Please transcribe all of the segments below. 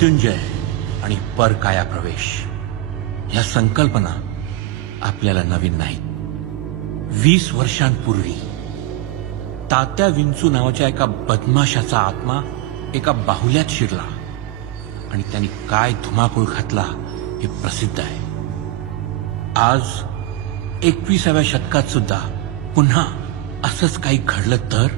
मृत्युंजय आणि परकाया प्रवेश ह्या संकल्पना आपल्याला नवीन नाहीत. 20 वर्षांपूर्वी तात्या विंचू नावाच्या एका बदमाशाचा आत्मा एका बाहुल्यात शिरला आणि त्यांनी काय धुमाकूळ घातला हे प्रसिद्ध आहे. आज 21व्या शतकात सुद्धा पुन्हा असंच काही घडलं तर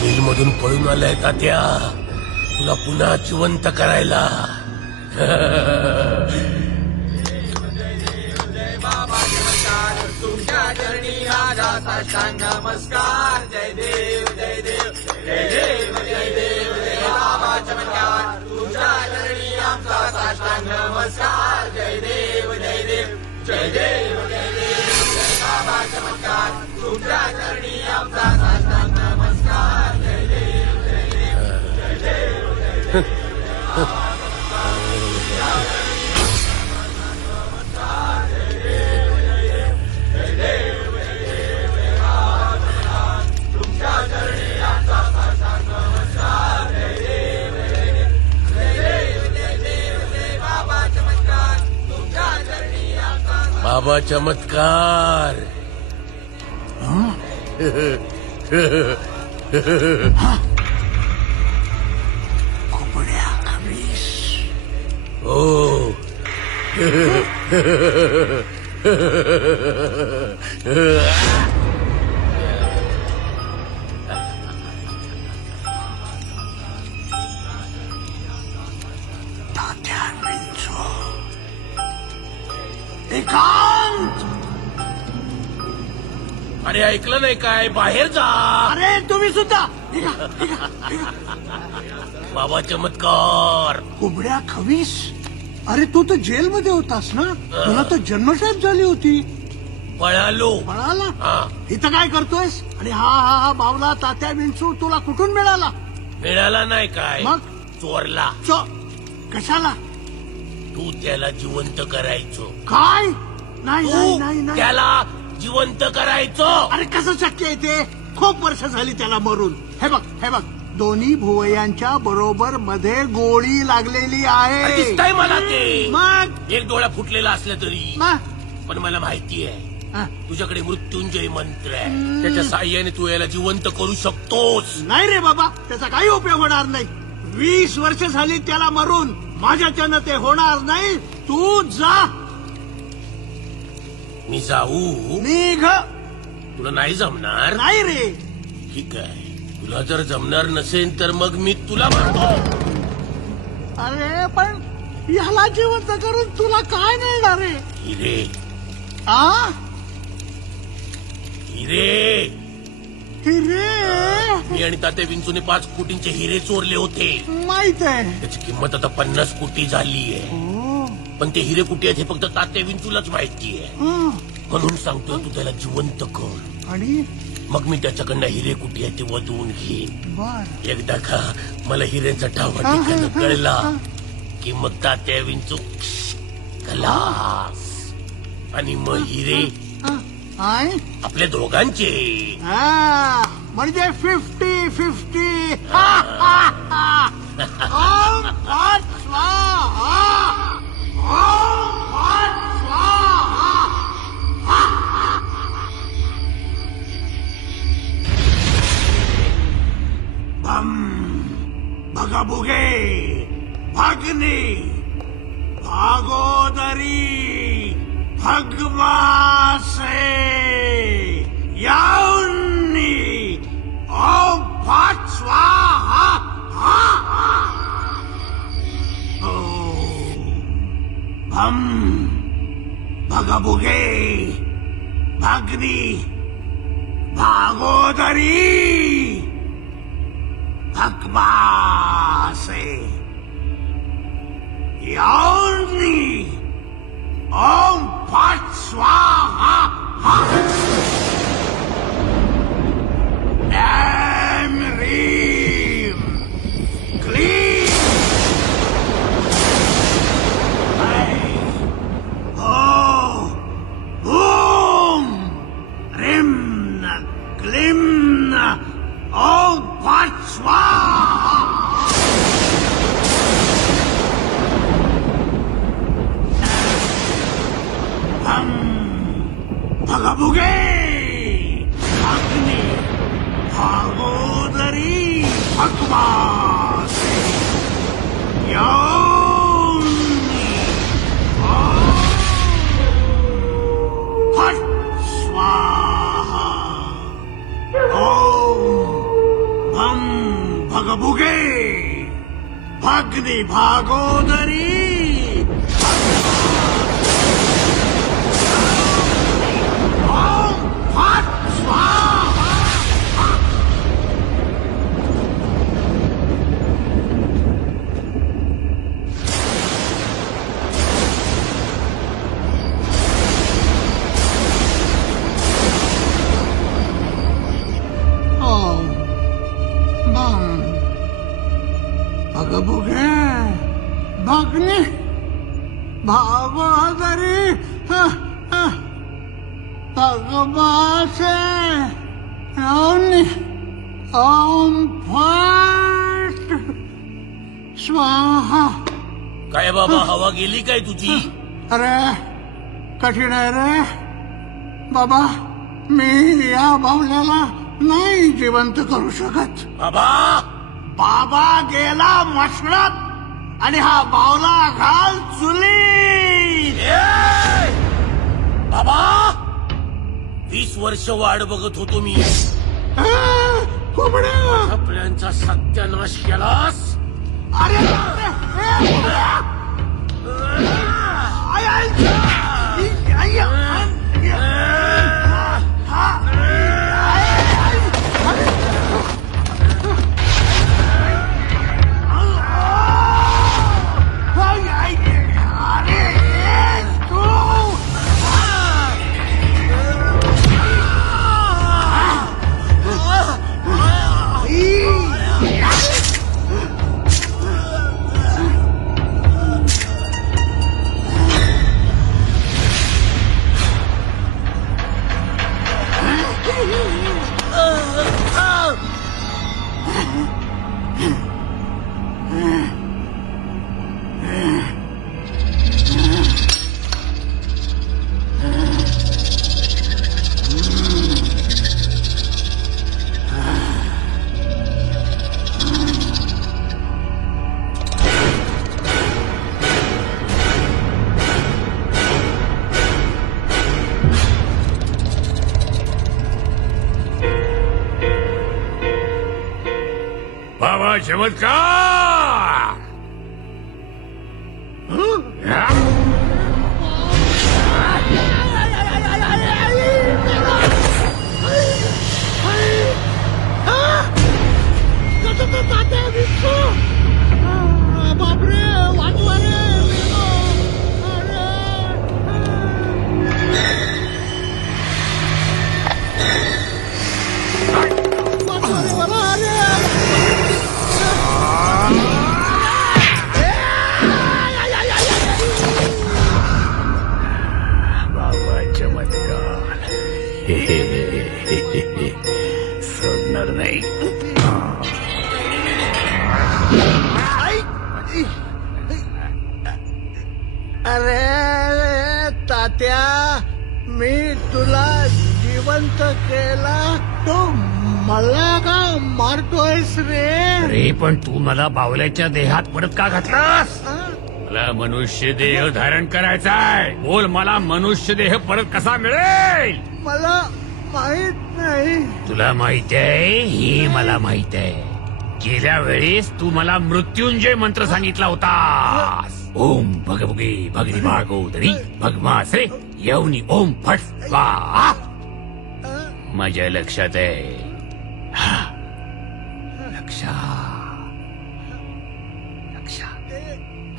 जेलमधून पळून आलाय तात्या, तुला पुन्हा जिवंत करायला. तुमच्या चरणी राजा साष्टांग नमस्कार. जय देव जय देव जय देव जय देव जय बाबा चमत्कार. तुमच्या चरणी आमचा साष्टांग नमस्कार. जय देव जय देव जय देव जय देव जय बाबा चमत्कार. तुमच्या चरणी आमचा साष्टांग नमस्कार. जय देव जय देव जय देव जय देव. बाबा चमत्कार. खोपड्या खवीस. हो. तात्या विंचू एकांत. अरे ऐकलं नाही काय, बाहेर जा. अरे तुम्ही सुद्धा निघा, निघा, निघा. बाबा चमत्कार. खोबड्या खवीस, अरे तू तर जेलमध्ये होतास ना, तुला तर जन्मठेप झाली होती. पळालो. पळाला? हा. इथं काय करतोयस? आणि हा हा हा बावला तात्या विंचू तुला कुठून मिळाला? मिळाला नाही काय, मग? चोरला. कशाला? तू त्याला जिवंत करायचो. काय? नाही नाही तू नाही नाही. त्याला जिवंत करायचो. अरे कसं शक्य आहे ते? खूप वर्ष झाली त्याला मरून. हे बघ, हे बघ, दोन्ही भुवयांच्या बरोबर मध्ये गोळी लागलेली अरे आहे. दिसतंय मला ते. मग एक डोळा फुटलेला असला तरी मग? पण मला माहिती आहे हा. तुझ्याकडे मृत्युंजय मंत्र आहे, त्याच्या साह्याने तू याला जिवंत करू शकतोस. नाही रे बाबा, त्याचा काही उपयोग होणार नाही. 20 वर्ष झाली त्याला मरून, माझ्याच्यानं ते होणार नाही. तू जा. मी जाऊ? निघ. तुला नाही जमणार? नाही रे. ठीक आहे, तुला जर जमणार नसेल तर मग मी तुला मारतो. अरे पण ह्याला जिवंत करून तुला काय मिळणार रे? हिरे, आ? हिरे. हिरे? मी आणि तात्या विंचूने 5 कोटींचे हिरे चोरले होते. माहित आहे. त्याची किंमत आता 50 कोटी झालीये. हो. पण ते हिरे कुठे आहेत हे फक्त तात्या विंचूलाच माहितीये. हं. म्हणून सांगतोय तू त्याला जिवंत कर. आणि मग मी त्याच्याकडनं हिरे कुठे आहेत ते वधवून घेईन. बर. एकदा का मला हिऱ्यांचा ठावा ठिकाण कळला की मग तात्या विंचू खलास. आणि मग हिरे आणि आपल्या दोघांचे. हा, म्हणजे 50-50. ओम भट स्वाहा. ओम भट स्वाहा. बम भगबुगे भगनी भागोदरी भगवासे याउन्नी ओम भट स्वाहा. ओम भम भगबुगे भगनी भागोदरी भगवासे याउन्नी ओम भट स्वाहा. ऐं ह्रीं क्लीं ऐं हो ॐ ह्रीं क्लीं ओम भट स्वाहा. भगबुगे अग्नि भागोदरी भगवासे याउन्नी ओम भट स्वाहा. ओम भम भगबुगे भगनी भागोदरी भगबुगे भगनी भागोदरी भगवासे याउन्नी ओम भट स्वाहा. काय बाबा, हवा गेली काय तुझी? अरे कठीण आहे रे बाबा. मी या बावल्याला नाही जिवंत करू शकत. बाबा, बाबा गेला मशणात आणि हा बावला घाल चुलीत. बाबा, 20 वर्ष वाट बघत होतो मी. कोंबड्या. आपल्यांचा सत्यानाश केलास. अरे चमत्कार. बापरे वाचवा रे बाबा चमत्कार. सोडणार नाही. अरे तात्या मी तुला जिवंत केला तो मला का मारतोयस रे अरे पण तू मला बावल्याच्या देहात परत का घातलास? मला मनुष्य देह धारण करायचाय. बोल, मला मनुष्य देह परत कसा मिळेल? मला माहित नाही तुला माहित आहे? ही मला माहित आहे. गेल्या वेळेस तू मला मृत्युंजय मंत्र सांगितला होतास. ओम भगभुगे भगनी भागोदरी भगमासे यवनी ओम फट स्वाहा. माझ्या लक्षात आहे.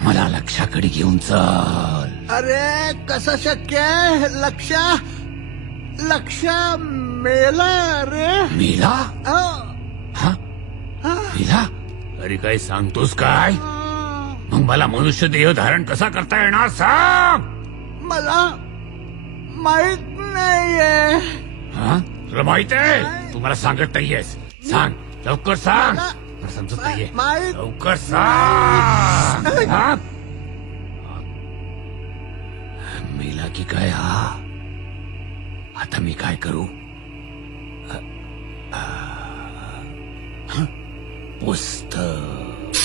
मला लक्षाकडे घेऊन चल. अरे कसं शक्य आहे लक्ष मेला रे मेला? अ, मेला? अरे काय सांगतोस काय? मग मला मनुष्य देह धारण कसा करता येणार सांग. मला माहित नाहीये हा? तुला माहित आहे? तू मला सांगत नाहीयेस. सांग, लवकर सांग. मला समजत नाहीये. माहित लवकर सांग. हा? मेला की काय हा? आता मी काय करू? पुस्तक.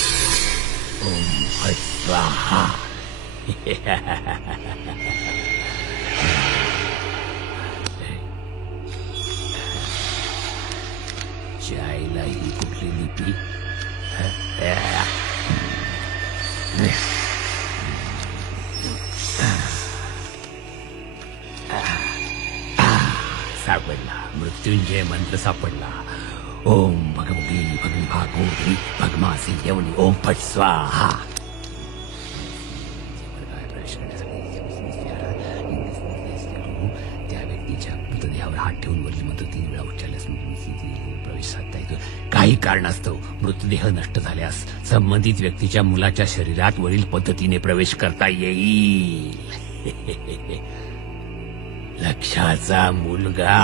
ओम फट स्वाहा. जायला ही कुठली लिपी? सापडला. मृत्युंजय मंत्र सापडला. ओम भगवती भगनी भागोदरी भगमासी यवनी ओम फट स्वाहा. त्या व्यक्तीच्या मृतदेहावर हात ठेवून वरील मंत्र 3 वेळा उच्चारल्यास प्रवेश साधता येतो. काही कारणास्तव मृतदेह नष्ट झाल्यास संबंधित व्यक्तीच्या मुलाच्या शरीरात वरील पद्धतीने प्रवेश करता येईल. लक्षाचा मुलगा.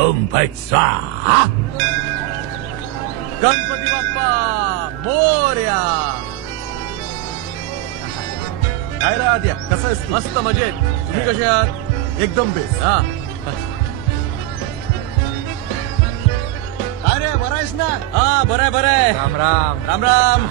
ओम फट स्वाहा. गणपती बाप्पा मोरया. काय रे आद्या, कसं आहेस तू? मस्त मजेत. तुम्ही कसे आहात? एकदम बेस्ट. हा अरे बरं आहेस ना? हा बरंय बरंय. राम राम. राम राम.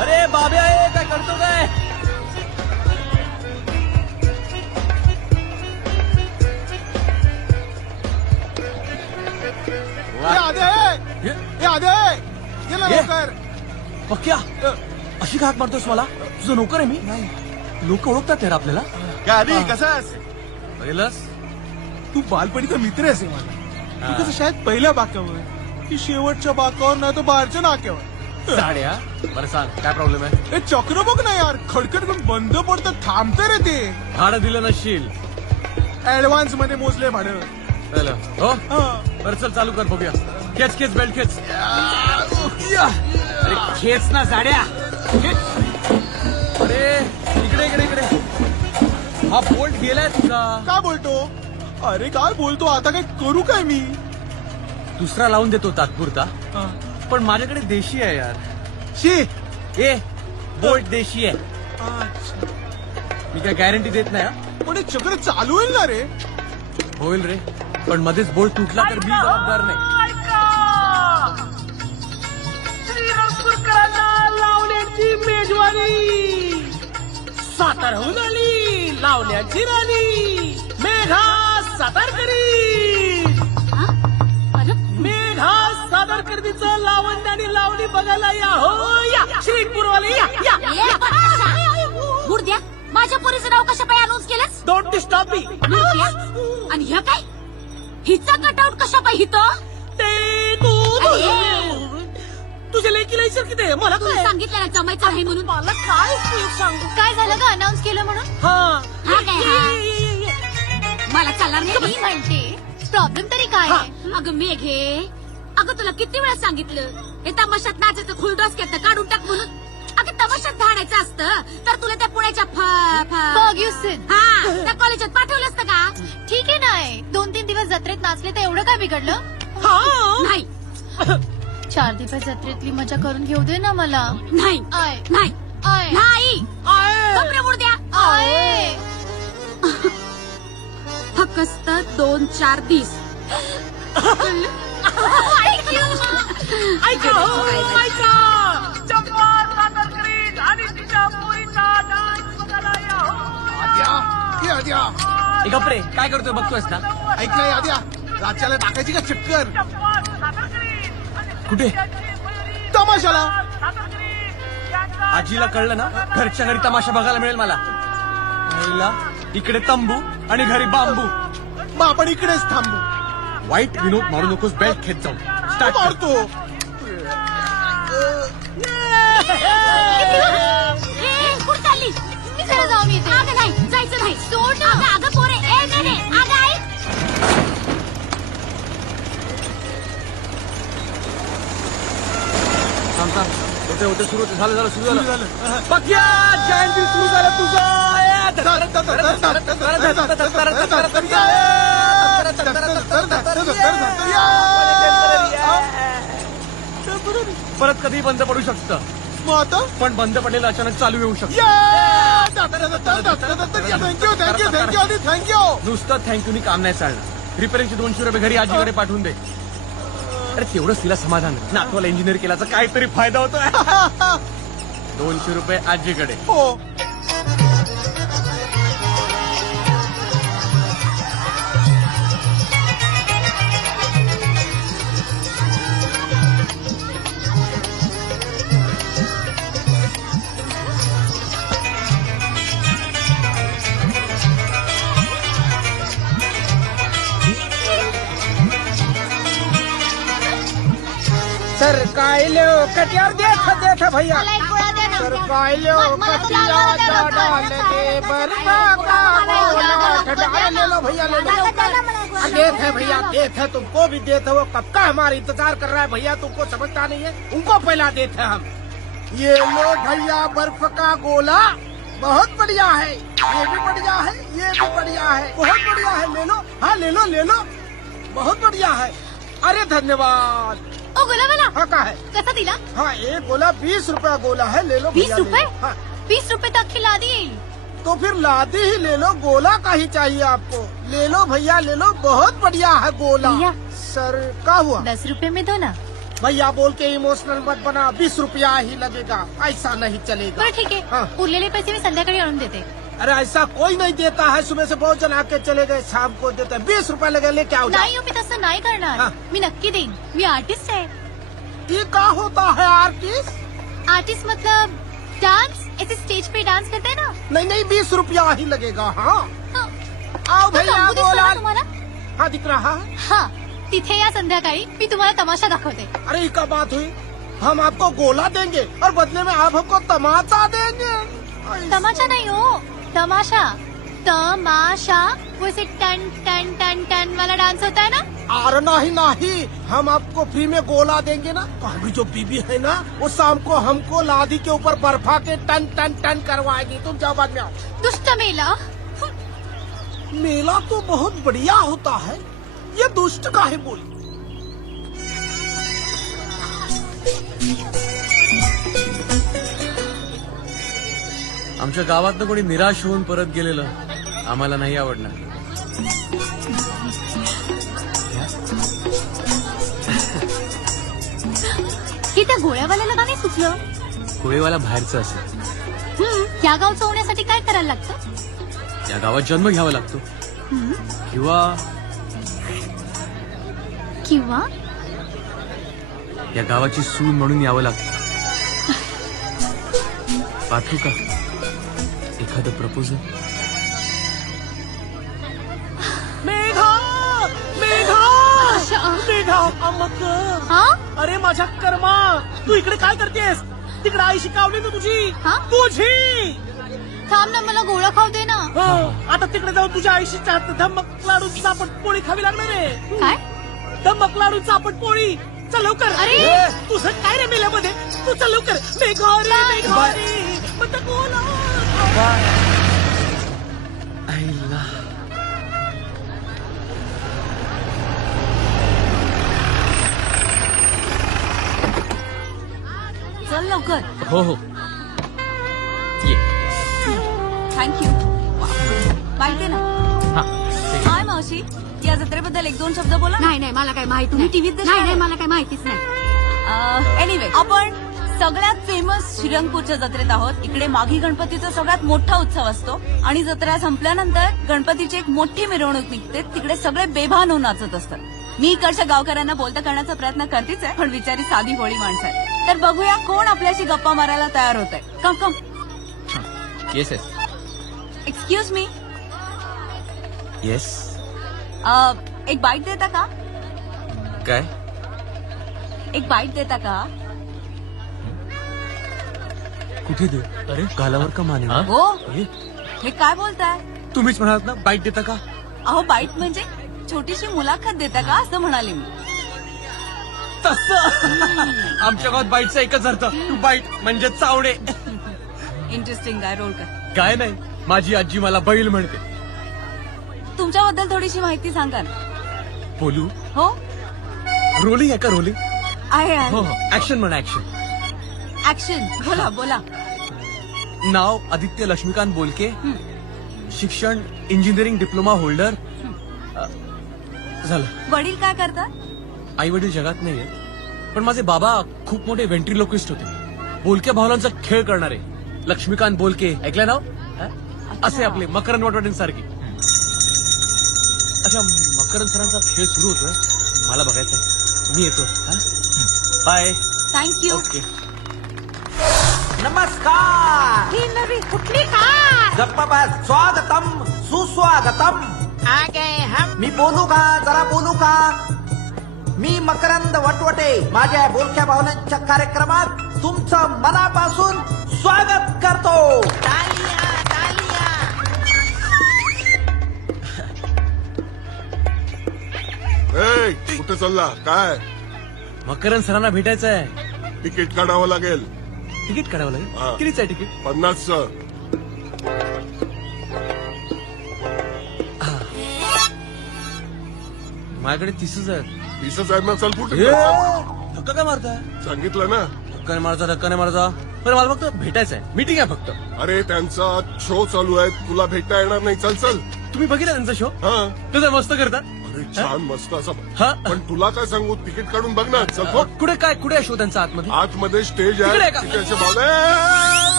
अरे बाब्या काय करतो काय? पक्क्या अशी घात मारतोस मला? तुझं नोकर आहे मी. लोक ओळखतात यार आपल्याला. गाडी कसास? पहिलंच तू बालपणीचा मित्र आहेस माझा. तू कसं शाळेत पहिल्या बाकावर की शेवटच्या बाकावर नाही तो बाहेरच्या नाक्यावर. साड्या. बरं सांग काय प्रॉब्लेम आहे? हे चक्र बघ ना यार, खडखड पण बंद पडतं, थांबते रे ते. भाडं दिलं नसशील. ऍडव्हान्स मध्ये मोजले भाडं. चल हो हा. बरं चल चालू कर बघूया. खेच खेच बेल्ट खेच. अरे खेच ना साड्या. खेच. अरे इकडे इकडे इकडे. हा बोल्ट गेलाय तुझा. काय बोलतो? अरे काय बोलतो आता? काय करू काय मी? दुसरा लावून देतो तात्पुरता. पण माझ्याकडे देशी आहे यार. शी. ए बोल्ट देशी आहे. मी काय गॅरंटी देत नाही हा. पण हे चक्र चालू होईल ना रे? होईल रे, पण मध्येच बोल्ट तुटला तर मी जबाबदार नाही. मेजवानी सातारहून आली लावण्याची राणी मेघा सातारकरी मेघा सातारकरीचं लावण्य आणि लावणी बघायला या हो या श्रीपुरवाले या मुर्द्या माझ्या पोरीचं नाव कशा पाय अनाऊन्स केलंस डोंट डिस्टर्ब मी आणि ह्या काय हिचा कटआउट कशा पाय हिथं ते तू तुझ्या लेकीला विचार किती आहे? मला तुला काय सांगितलं ना जमायचं आहे म्हणून मला काय उपयोग सांगू काय झालं ग अनाऊन्स केलं म्हणून हा हा काय हा? मला चालणार नाही मी म्हणते प्रॉब्लेम तरी काय आहे? अगं मेघे अगं तुला किती वेळा सांगितलं हे तमाशात नाचायचं खुलड्रॉस घेतं काढून टाक म्हणून अगं तमाशात धाडायचं असतं तर तुला त्या पुण्याच्या हा त्या कॉलेजात पाठवलं असतं का ठीक आहे नाही 2-3 दिवस जत्रेत नाचले तर एवढं काय बिघडलं नाही 4 दिवस जत्रेतली मजा करून घेऊ दे ना मला नाही आय नाही आय नाही कपडे मुर्द्या आय फक्त 2-4 दिवस ऐका हो, ऐका चंपा सातारकरी आणि तिच्या पोरीचा डान्स बघायला या हो. गपरे काय करतोय बघतोयस ना ऐकलं याद्या राज्याला टाकायची का चक्कर कुठे तमाशाला आजीला कळलं ना घरच्या घरी तमाशा बघायला मिळेल मला आईला इकडे तंबू आणि घरी बांबू मग आपण इकडेच थांबू वाईट विनोद मारू नकोस बेल्ट खेच जाऊ स्टार्ट मारतो कुठं चालली मी जरा जाऊन येते अगं नाही जायचं नाही सोड ना. अगं पोरे ए नाही अगं आई होते होते सुरू झालं सुरू झालं बघ्या जयंत सुरू झालं तुझं परत कधी बंद पडू शकतं पण बंद पडलेलं अचानक चालू येऊ शकतं नुसतं थँक्यूनी काम नाही चालणार रिपेअरिंगचे 200 रुपये घरी आजीकडे पाठवून दे अरे तेवढंच तिला समाधान नातवाला इंजिनियर केल्याचा काहीतरी फायदा होतोय 200 रुपये आजीकडे हो सर काय लो कटियार देख भैया मला एक गोळा द्या ना. सर काय लो मला तो कटिया लावा द्या ना. डाल के बरबा का डाल ले लो भैया ले लो देख है भैया देख है तुमको भी देते हो कब का हमारा इंतजार कर रहा है भैया तुमको समझता नहीं है उनको पहला देते हम ये लो भैया बर्फ का गोला बहुत बढ़िया है ये भी बढ़िया है ये भी बढ़िया है बहुत बढ़िया है ले लो हाँ ले लो बहुत बढ़िया है अरे धन्यवाद ओ गुलाबाला हाँ का है कसा दिला हाँ एक गोला 20 रुपया गोला है ले लो 20 भैया, ले रुपए लो। हाँ 20 रुपए तक खिला दिए तो फिर लादी ही ले लो गोला का ही चाहिए आपको ले लो भैया ले लो बहुत बढ़िया है गोला भैया। सर क्या हुआ 10 रुपए में दो ना भैया बोल के इमोशनल मत बना 20 रुपया ही लगेगा ऐसा नहीं चलेगा बरं ठीक आहे हाँ। उरलेले पैसे मी संध्याकाळी आणून देते अरे ऐसा कोई नहीं देता है सुबह से बहुत जन आके चले गए शाम को देते हैं 20 रुपया लगे लेके आओ जाओ। नाही हो, मी तसं नाही करणार हाँ। मी नक्की देईन मी आर्टिस्ट आहे ये क्या होता है आर्टिस्ट आर्टिस्ट मतलब डांस ऐसे स्टेज पे डांस करते हैं ना नहीं 20 रुपया ही लगेगा हाँ हाँ. आओ तो भैया तंबू दिसतो गोला ना तुम्हाला हाँ दिख रहा है हा तिथे या संध्याकाळी मी तुम्हाला तमाशा दाखवते अरे ये क्या बात हुई हम आपको गोला देंगे और बदले में आप हमको तमाचा देंगे तमाशा नहीं हो तमाशा तमाशा वो ऐसे टन टन टन टन वाला डांस होता है ना अरे नहीं हम आपको फ्री में गोला देंगे ना तो अभी जो बीबी है ना वो शाम को हमको लादी के ऊपर बर्फा के टन टन टन करवाएगी तुम जाओ बाद में आओ दुष्ट मेला मेला तो बहुत बढ़िया होता है ये दुष्ट का है बोली आमच्या गावातनं कोणी निराश होऊन परत गेलेलं आम्हाला नाही आवडणार हे त्या गोळ्यावाल्याला का नाही सुचलं गोळीवाला बाहेरचं असेल या गावचं होण्यासाठी काय करायला लागतं? या गावात जन्म घ्यावा लागतो किंवा किंवा या गावाची सून म्हणून यावं लागतं. पाठवू का एखादं प्रपोजल? हा? अरे माझ्या कर्मा, तू इकडे काय करतेस? तिकडे आई शिकावली ना तुझी. हा? तुझी थांब ना, मला गोळा खाऊ दे ना. आता तिकडे जाऊन तुझ्या आईशी धम्मक लाडू चापट पोळी खावी लागणार आहे. काय? धम्मक लाडू चापट पोळी. चल लवकर. अरे! तुझं काय रे मेल्यामध्ये? तू चल लवकर. मेघारी मग बोला. आईला चल लवकर. हो हो ये. थँक्यू. माहिती ना. हाय मावशी, या जत्रेबद्दल एक दोन शब्द बोला. नाही नाही मला काय माहिती तुम्ही नाही. टीव्हीत नाही नाही मला काय माहितीच नाही. एनिवे, आपण सगळ्यात फेमस श्रीरंगपूरच्या जत्रेत आहोत. इकडे माघी गणपतीचा सगळ्यात मोठा उत्सव असतो आणि जत्रा संपल्यानंतर गणपतीची एक मोठी मिरवणूक निघते. तिकडे सगळे बेभान होऊन नाचत असतात. मी इकडच्या गावकऱ्यांना बोलता करण्याचा प्रयत्न करतेच आहे, पण बिचारी साधी भोळी माणसं आहे. तर बघूया कोण आपल्याशी गप्पा मारायला तयार होत आहे. Come come. Yes yes excuse me, yes. एक बाईट देता का? काय? एक बाईट देता का? कुठे देऊ? अरे गालावर का माने? हो, हे काय बोलताय? तुम्हीच म्हणालात ना बाईट देता का? अहो, बाईट म्हणजे छोटीशी मुलाखत देता का असं म्हणाले मी. तसं आमच्या गावात बाईटचा एकच अर्थ, टू बाईट म्हणजे चावणे. इंटरेस्टिंग आहे. रोल कर. काय नाही, माझी आजी मला बैल म्हणते. तुमच्याबद्दल थोडीशी माहिती सांगा ना. बोलू? हो, रोलिंग आहे का रोलिंग? आहे हो हो, ऍक्शन म्हणा ऍक्शन. ऍक्शन. बोला बोला. नाव आदित्य लक्ष्मीकांत बोलके, शिक्षण इंजिनिअरिंग डिप्लोमा होल्डर. झालं. वडील काय करतात? आई वडील जगात नाहीये, पण माझे बाबा खूप मोठे व्हेंट्रिलोक्विस्ट होते. बोलक्या भावलांचा खेळ करणारे लक्ष्मीकांत बोलके. ऐकलं नाव? असे आपले मकरंद वटवटेंसारखे. अच्छा, मकरंद सरांचा खेळ सुरू होतोय, मला बघायचंय. मी येतो. बाय. थँक्यू. ओके. नमस्कार. ही नवी कुठली कार? गप्पा बस. स्वागतम सुस्वागतम. आ गए हम. मी बोलू का? जरा बोलू का? मी मकरंद वटवटे माझ्या बोलक्या भावनांच्या कार्यक्रमात तुमचं मनापासून स्वागत करतो. तालिया तालिया. ए, कुठे चालला? काय मकरंद सरांना भेटायचं आहे. तिकीट काढावं लागेल? तिकीट काढावं हा. लागेल. कितीच आहे तिकीट? 50. माझ्याकडे 30,000. 20 आहे ना. चल कुठे? धक्का काय मारताय? सांगितलं ना. धक्का नाही मारता, धक्का नाही मारता. पण मला फक्त भेटायचं आहे. मीटिंग आहे फक्त. अरे त्यांचा शो चालू आहे, तुला भेटता येणार नाही. चल चल. तुम्ही बघितला त्यांचा शो? हा. तुझं मस्त करतात. अरे छान मस्त असं. हा. पण तुला काय सांगू, तिकीट काढून बघ ना. चल बघ. कुठे काय कुठे आहे शो त्यांचा आतमध्ये? आतमध्ये स्टेज तिकडे आहे. आहे का? तिथे असे भावले.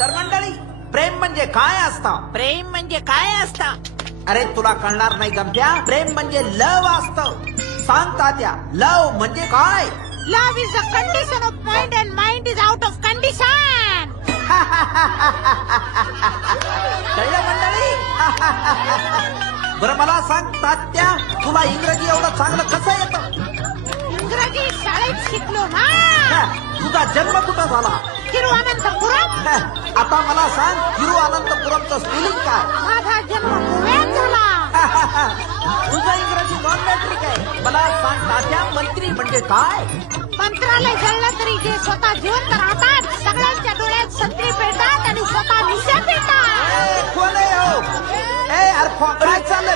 तर मंडळी, प्रेम म्हणजे काय असतं? प्रेम म्हणजे काय असतं? अरे तुला कळणार नाही गमत्या. प्रेम म्हणजे लव असतं. सांग तात्या, लव म्हणजे काय? Love is a condition of mind and mind is out of condition. कळलं मंडळी? बरं मला सांग तात्या, तुला इंग्रजी एवढं चांगलं कसं येतं? इंग्रजी शाळेत शिकलो ना. तुझा जन्म कुठं झाला? तिरुवनंतपुरम. आता मला सांग, तिरुअनंतपुरमचं स्पेलिंग काय? माझा जन्म गोव्यात झाला. तुझं इंग्रजी नॉन मॅट्रिक आहे. मला सांग तात्या, मंत्री म्हणजे काय? मंत्रालय जळलं तरी जे स्वतः जिवंत राहतात, सगळ्यांच्या डोळ्यात संत्री पेटतात आणि स्वतः मिशा पेटतात. कोण आहे हो? अरे काय चाललंय?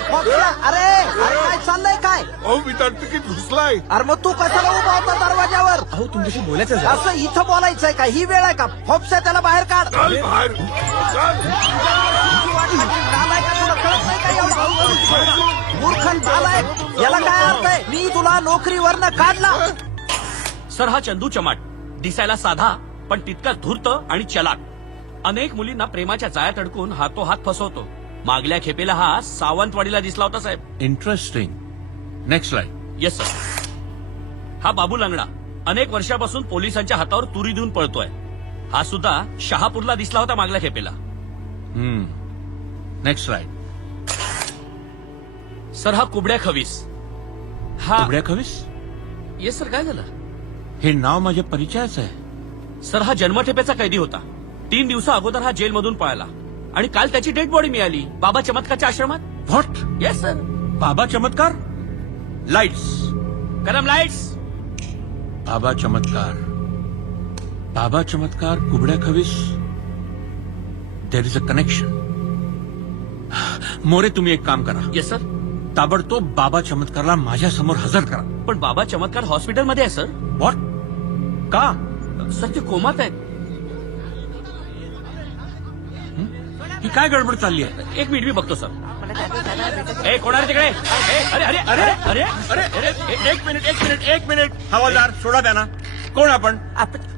अरे अरे काय चाललंय काय? अहो विदाउट तिकीट घुसलाय. अरे मग तू कशाला उभा होता दरवाजावर? अहो तुमच्याशी बोलायचं आहे. असं इथं बोलायचंय का? ही वेळ आहे का? फोपसा त्याला बाहेर काढ. चल बाहेर. चल. तुझी वाट माझी नालाय का? तुला कळत नाही का एवढं? मूर्ख नालायक. याला काय अर्थ आहे? मी तुला नोकरीवरनं काढला. सर, हा चंदू चमाट दिसायला साधा पण तितका धूर्त आणि चलाक. अनेक मुलींना प्रेमाच्या जाळ्यात अडकून हातोहात फसवतो. मागल्या खेपेला हा सावंतवाडीला दिसला होता साहेब. Interesting. Next slide. Yes sir. हा बाबू लंगडा अनेक वर्षापासून पोलिसांच्या हातावर तुरी देऊन पळतोय. हा सुद्धा शहापूरला दिसला होता मागल्या खेपेला. Next slide. सर हा कुबड्या खवीस. हा कुबड्या खवीस. Yes sir. काय झालं हे नाव माझ्या परिचयाचं आहे. सर? हा जन्मठेपेचा कैदी होता. 3 दिवसा अगोदर हा जेलमधून पळाला आणि काल त्याची डेड बॉडी मिळाली बाबा चमत्कारच्या आश्रमात. What? Yes sir. Baba Chamatkar. Lights. करम लाईट्स. बाबा चमत्कार. बाबा चमत्कार. कुबड्या खवीस. There is a connection. More, तुम्ही एक काम करा. Yes sir. ताबडतोब बाबा चमत्कारला माझ्या समोर हजर करा. पण बाबा चमत्कार हॉस्पिटलमध्ये आहे सर. व्हॉट? का? सर ते कोमात आहेत. ही काय गडबड चालली आहे? 1 मिनिट मी बघतो सर. ए कोण आहे तिकडे? अरे अरे अरे अरे अरे एक मिनिट हवालदार, सोडा द्या ना. कोण आपण?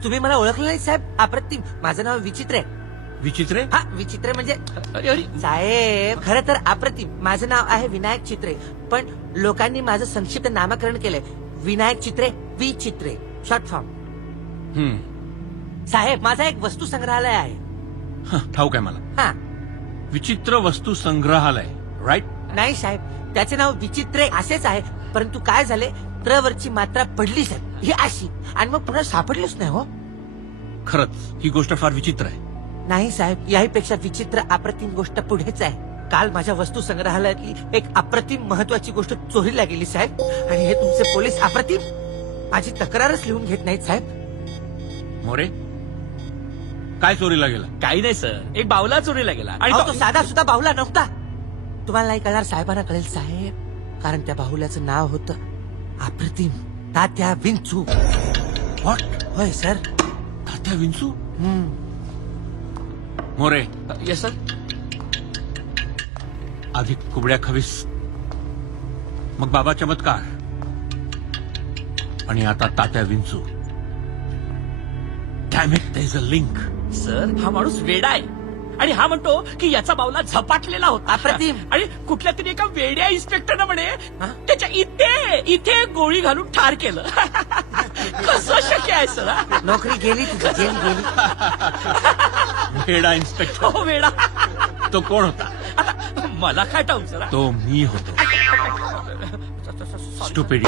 तुम्ही मला ओळखलं नाही साहेब? अप्रतिम. माझं नाव विचित्र आहे. विचित्रे? हा, विचित्र म्हणजे अरे अरे साहेब खरं तर अप्रतिम. माझं नाव आहे विनायक चित्रे, पण लोकांनी माझं संक्षिप्त नामकरण केलंय विनायक चित्रे, वि चित्रे, शॉर्ट फॉर्म. साहेब माझा एक वस्तू संग्रहालय आहे. ठाऊक आहे मला. हा. विचित्र वस्तू संग्रहालय, राईट? नाही साहेब, त्याचे नाव विचित्रे असेच आहे, परंतु काय झाले, त्रवरची मात्रा पडली साहेब, ही अशी, आणि मग पुन्हा सापडलीच नाही. हो खरंच ही गोष्ट फार विचित्र आहे. नाही साहेब, याहीपेक्षा विचित्र अप्रतिम गोष्ट पुढेच आहे. काल माझ्या वस्तू संग्रहालयातली एक अप्रतिम महत्वाची गोष्ट चोरीला गेली साहेब, आणि हे तुमचे पोलीस अप्रतिम माझी तक्रारच लिहून घेत नाहीत साहेब. मोरे, काय चोरीला गेला? काही नाही सर. एक बावला चोरीला गेला आणि अहो, तो साधा सुद्धा बाहुला नव्हता. तुम्हाला नाही कळणार, साहेबांना कळेल साहेब, कारण त्या बाहुल्याचं नाव होतं अप्रतिम तात्या विंचू. व्हॉट? होय सर. तात्या विंचू? More, yes sir. आधी कुबड्या खवीस, मग बाबा चमत्कार, आणि आता Tatya Vinchu. Damn it, there is a link. Sir हा माणूस वेडा आहे आणि हा म्हणतो की याचा बावला झपाटलेला होता. अप्रतिम. आणि कुठल्या तरी एका वेड्या इन्स्पेक्टरनं म्हणे त्याच्या इथे गोळी घालून ठार केलं. कसं शक्य आहे सर? नोकरी गेली तुझी, जेल गेली. वेडा इन्स्पेक्टर? हो वेडा. तो कोण होता? आता मला काय ठाऊक सर. तो मी होतो. स्टुपिड.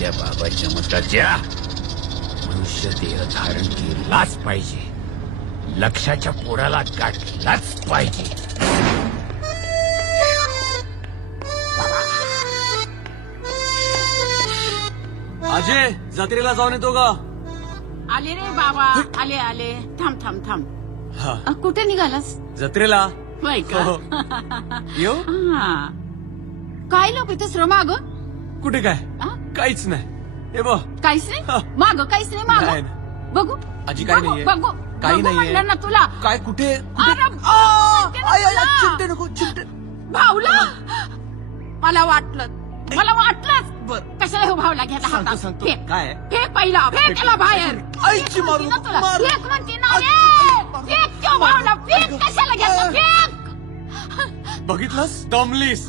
त्या बाबा चमत्कारच्या मनुष्य देह धारण केलाच पाहिजे. लक्षाच्या पोराला गाठलाच पाहिजे. अजय जत्रेला जाऊन येतो का? आले रे बाबा, आले आले. थांब थांब थांब. कुठे निघालास? जत्रेला. होय का? येऊ? हा. काय लोक इथं श्रमा ग? कुठे काय? काहीच नाही. हे बघ काहीच नाही माग, काहीच नाही माग. नाही. बघू आजी काही बघू, नाहीये. बघू काही बघू नाहीये. म्हणलं ना तुला. काय कुठे? अरे, म्हणते ना तुला. चिमटे नको चिमटे. भावला मला वाटलंच. कशाला हो भावला घ्यायला हातात? सांगतो. फेक. काय आहे? फेक पहिला, फेक त्याला बाहेर. आईची मारू म्हणते ना तुला. मारू. फेक म्हणते ना रे. फेक तो भावना फेक कशाला घेतो फेक. बघितलंस दमलीस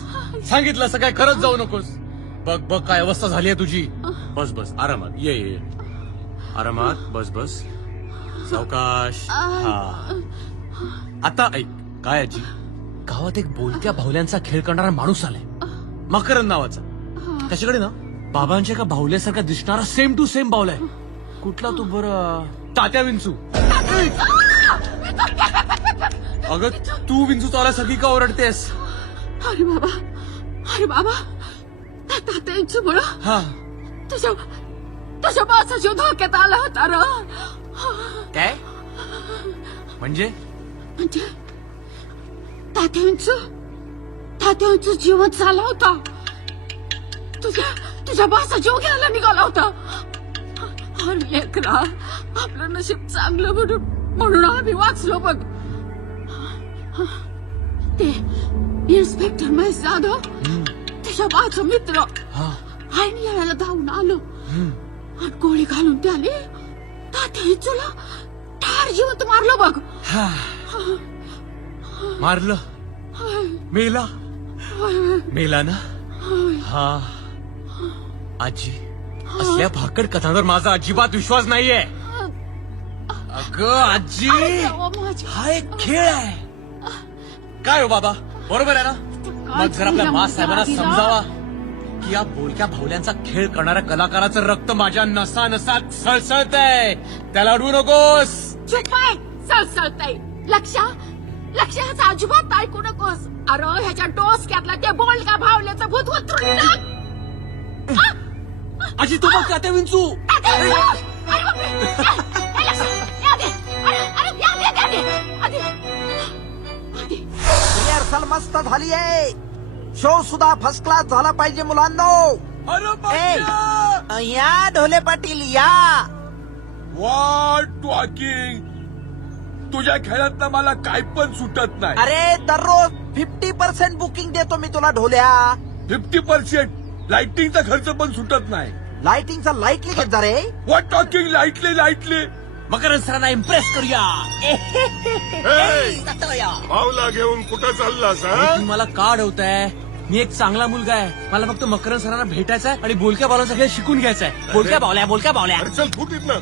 सांगितलं काय खरंच जाऊ नकोस. बघ बघ काय अवस्था झाली आहे तुझी. बस बस आरामात ये ये आरामात बस बस सावकाश. हा आता ऐक काय आजी गावात एक बोलक्या भावल्यांचा खेळ करणारा माणूस आलाय मकरंद नावाचा. त्याच्याकडे ना बाबांच्या एका भावल्यासारखा दिसणारा सेम टू सेम बावलाय. कुठला तू बरं तात्या विंचू. अगं तू विंचू चावल्यासारखी का ओरडतेस. अरे बाबा तात्यांचं मुळे हा तुझ्या बाचा जीव धोक्यात आला होता र. काय म्हणजे तात्यांचं जीवन चालला होता. तुझ्या बाचा जीव घ्यायला निघाला होता. अरे लेकरा आपलं नशीब चांगलं म्हणून आम्ही वाचलो बघ. ते इन्स्पेक्टर महेश जाधव तुझ्या बाचा मित्र आईन यायला धावून आलो आणि गोळी घालून त्याने तात्यांचूला ठार जिवंत मारलं बघ. मारलं मेला मेला ना. हा आजी असल्या भाकड कथांवर माझा अजिबात विश्वास नाहीये. अगं आजी हा एक खेळ आहे. काय हो बाबा बरोबर आहे ना. मग जर आपल्या मासाहेबांना समजावा की या बोलक्या भावल्यांचा खेळ करणाऱ्या कलाकाराचं रक्त माझ्या नसा नसात सळसळत आहे. त्याला अडवू नकोस. चुप आहे सळसळतय. लक्ष ह्याचा अजिबात ऐकू नकोस. अरे ह्याच्या डोसक्यातला ते बोलका भावल्याचं भूत उतरून टाक. आजी तू बघ त्या विंचू. रिहर्सल मस्त झाली आहे. शो सुद्धा फर्स्ट क्लास झाला पाहिजे मुलांनो. या ढोले पाटील या. What talking. तुझ्या खेळात मला काय पण सुटत नाही. अरे दररोज 50% बुकिंग देतो मी तुला ढोल्या. 50% लाइटिंगचा खर्च पण सुटत नाही. लाइटिंगचा लाईटली घेत जा रे. What talking lightly. मकरंद सरांना इम्प्रेस करूया. भावला घेऊन कुठं चाललास हा? तुम्ही मला का अडवताय. मी एक चांगला मुलगा आहे. मला फक्त मकरंद सरांना भेटायचं आहे आणि बोलक्या बावल्यांचा खेळ शिकून घ्यायचा आहे. बोलक्या बावल्या. अरे चल फुटीत ना.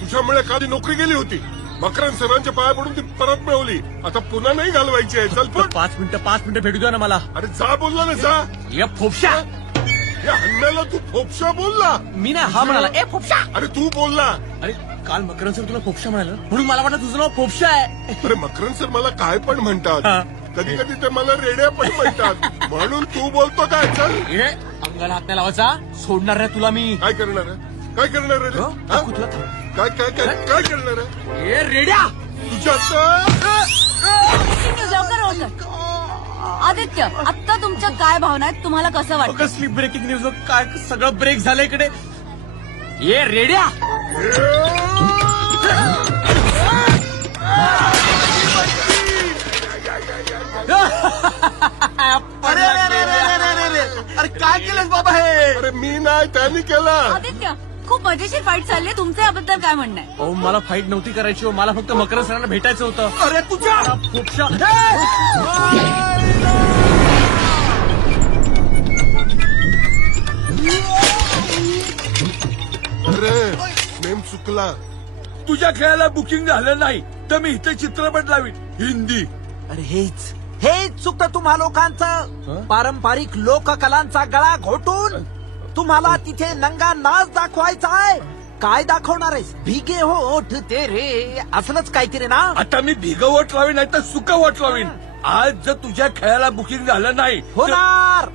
तुझ्यामुळे काली नोकरी गेली होती. मकरंद सरांच्या पाया पडून ती परत मिळवली. आता पुन्हा नाही घालवायची आहे. चल फुट. 5 मिनिटं भेटू द्या ना मला. अरे जा बोलला ना जा. ये फोपशा. या हन्नाला तू फोपशा बोलला. मी ना हा म्हणाला ए फोपशा. अरे तू बोलला. अरे काल मकरंद सर तुला फोपशा म्हणाला म्हणून मला वाटलं तुझं नाव फोपशा आहे. अरे मकरंद सर मला काय पण म्हणतात. हा. कधी कधी ते मला रेड्या पण म्हणतात. म्हणून तू बोलतो काय. चल ए अंगाला हात नाही लावायचा. सोडणार रे तुला मी. काय करणार आहे. काय करणार आहे रे? हो? हा? दाखवू तुला थांब. काय काय काय काय करणार आहे. ए रेड्या. तुझ्या आदित्य आता तुमच्या काय भावना आहेत. तुम्हाला कसं वाटतं. कसली ब्रेकिंग न्यूज. काय सगळं ब्रेक झालं इकडे. ये रेड्या. अरे काय केलं बाबा हे. अरे मी नाही त्यांनी केला. आदित्य खूप मजेशीर फाईट चालली. तुमचं याबद्दल काय म्हणणं आहे. अहो मला फाईट नव्हती करायची. मला फक्त मकरंद सरांना भेटायचं होतं. अरे तुझ्या फोपशा. अरे नेम चुकला. तुझ्या खेळाला बुकिंग झालं नाही तर मी इथे चित्रपट लावीन हिंदी. अरे हेच चुकतं तुम्हा लोकांचं. पारंपरिक लोककलांचा गळा घोटून तुम्हाला तिथे नंगा नाच दाखवायचा आहे. काय दाखवणार आहेस. भिगे होठ ते रे असलंच काहीतरी ना. आता मी भिग वोट लावीन नाही तर सुक वोट लावीन. आज जर तुझ्या खेळाला बुकिंग झालं नाही तर- होणार.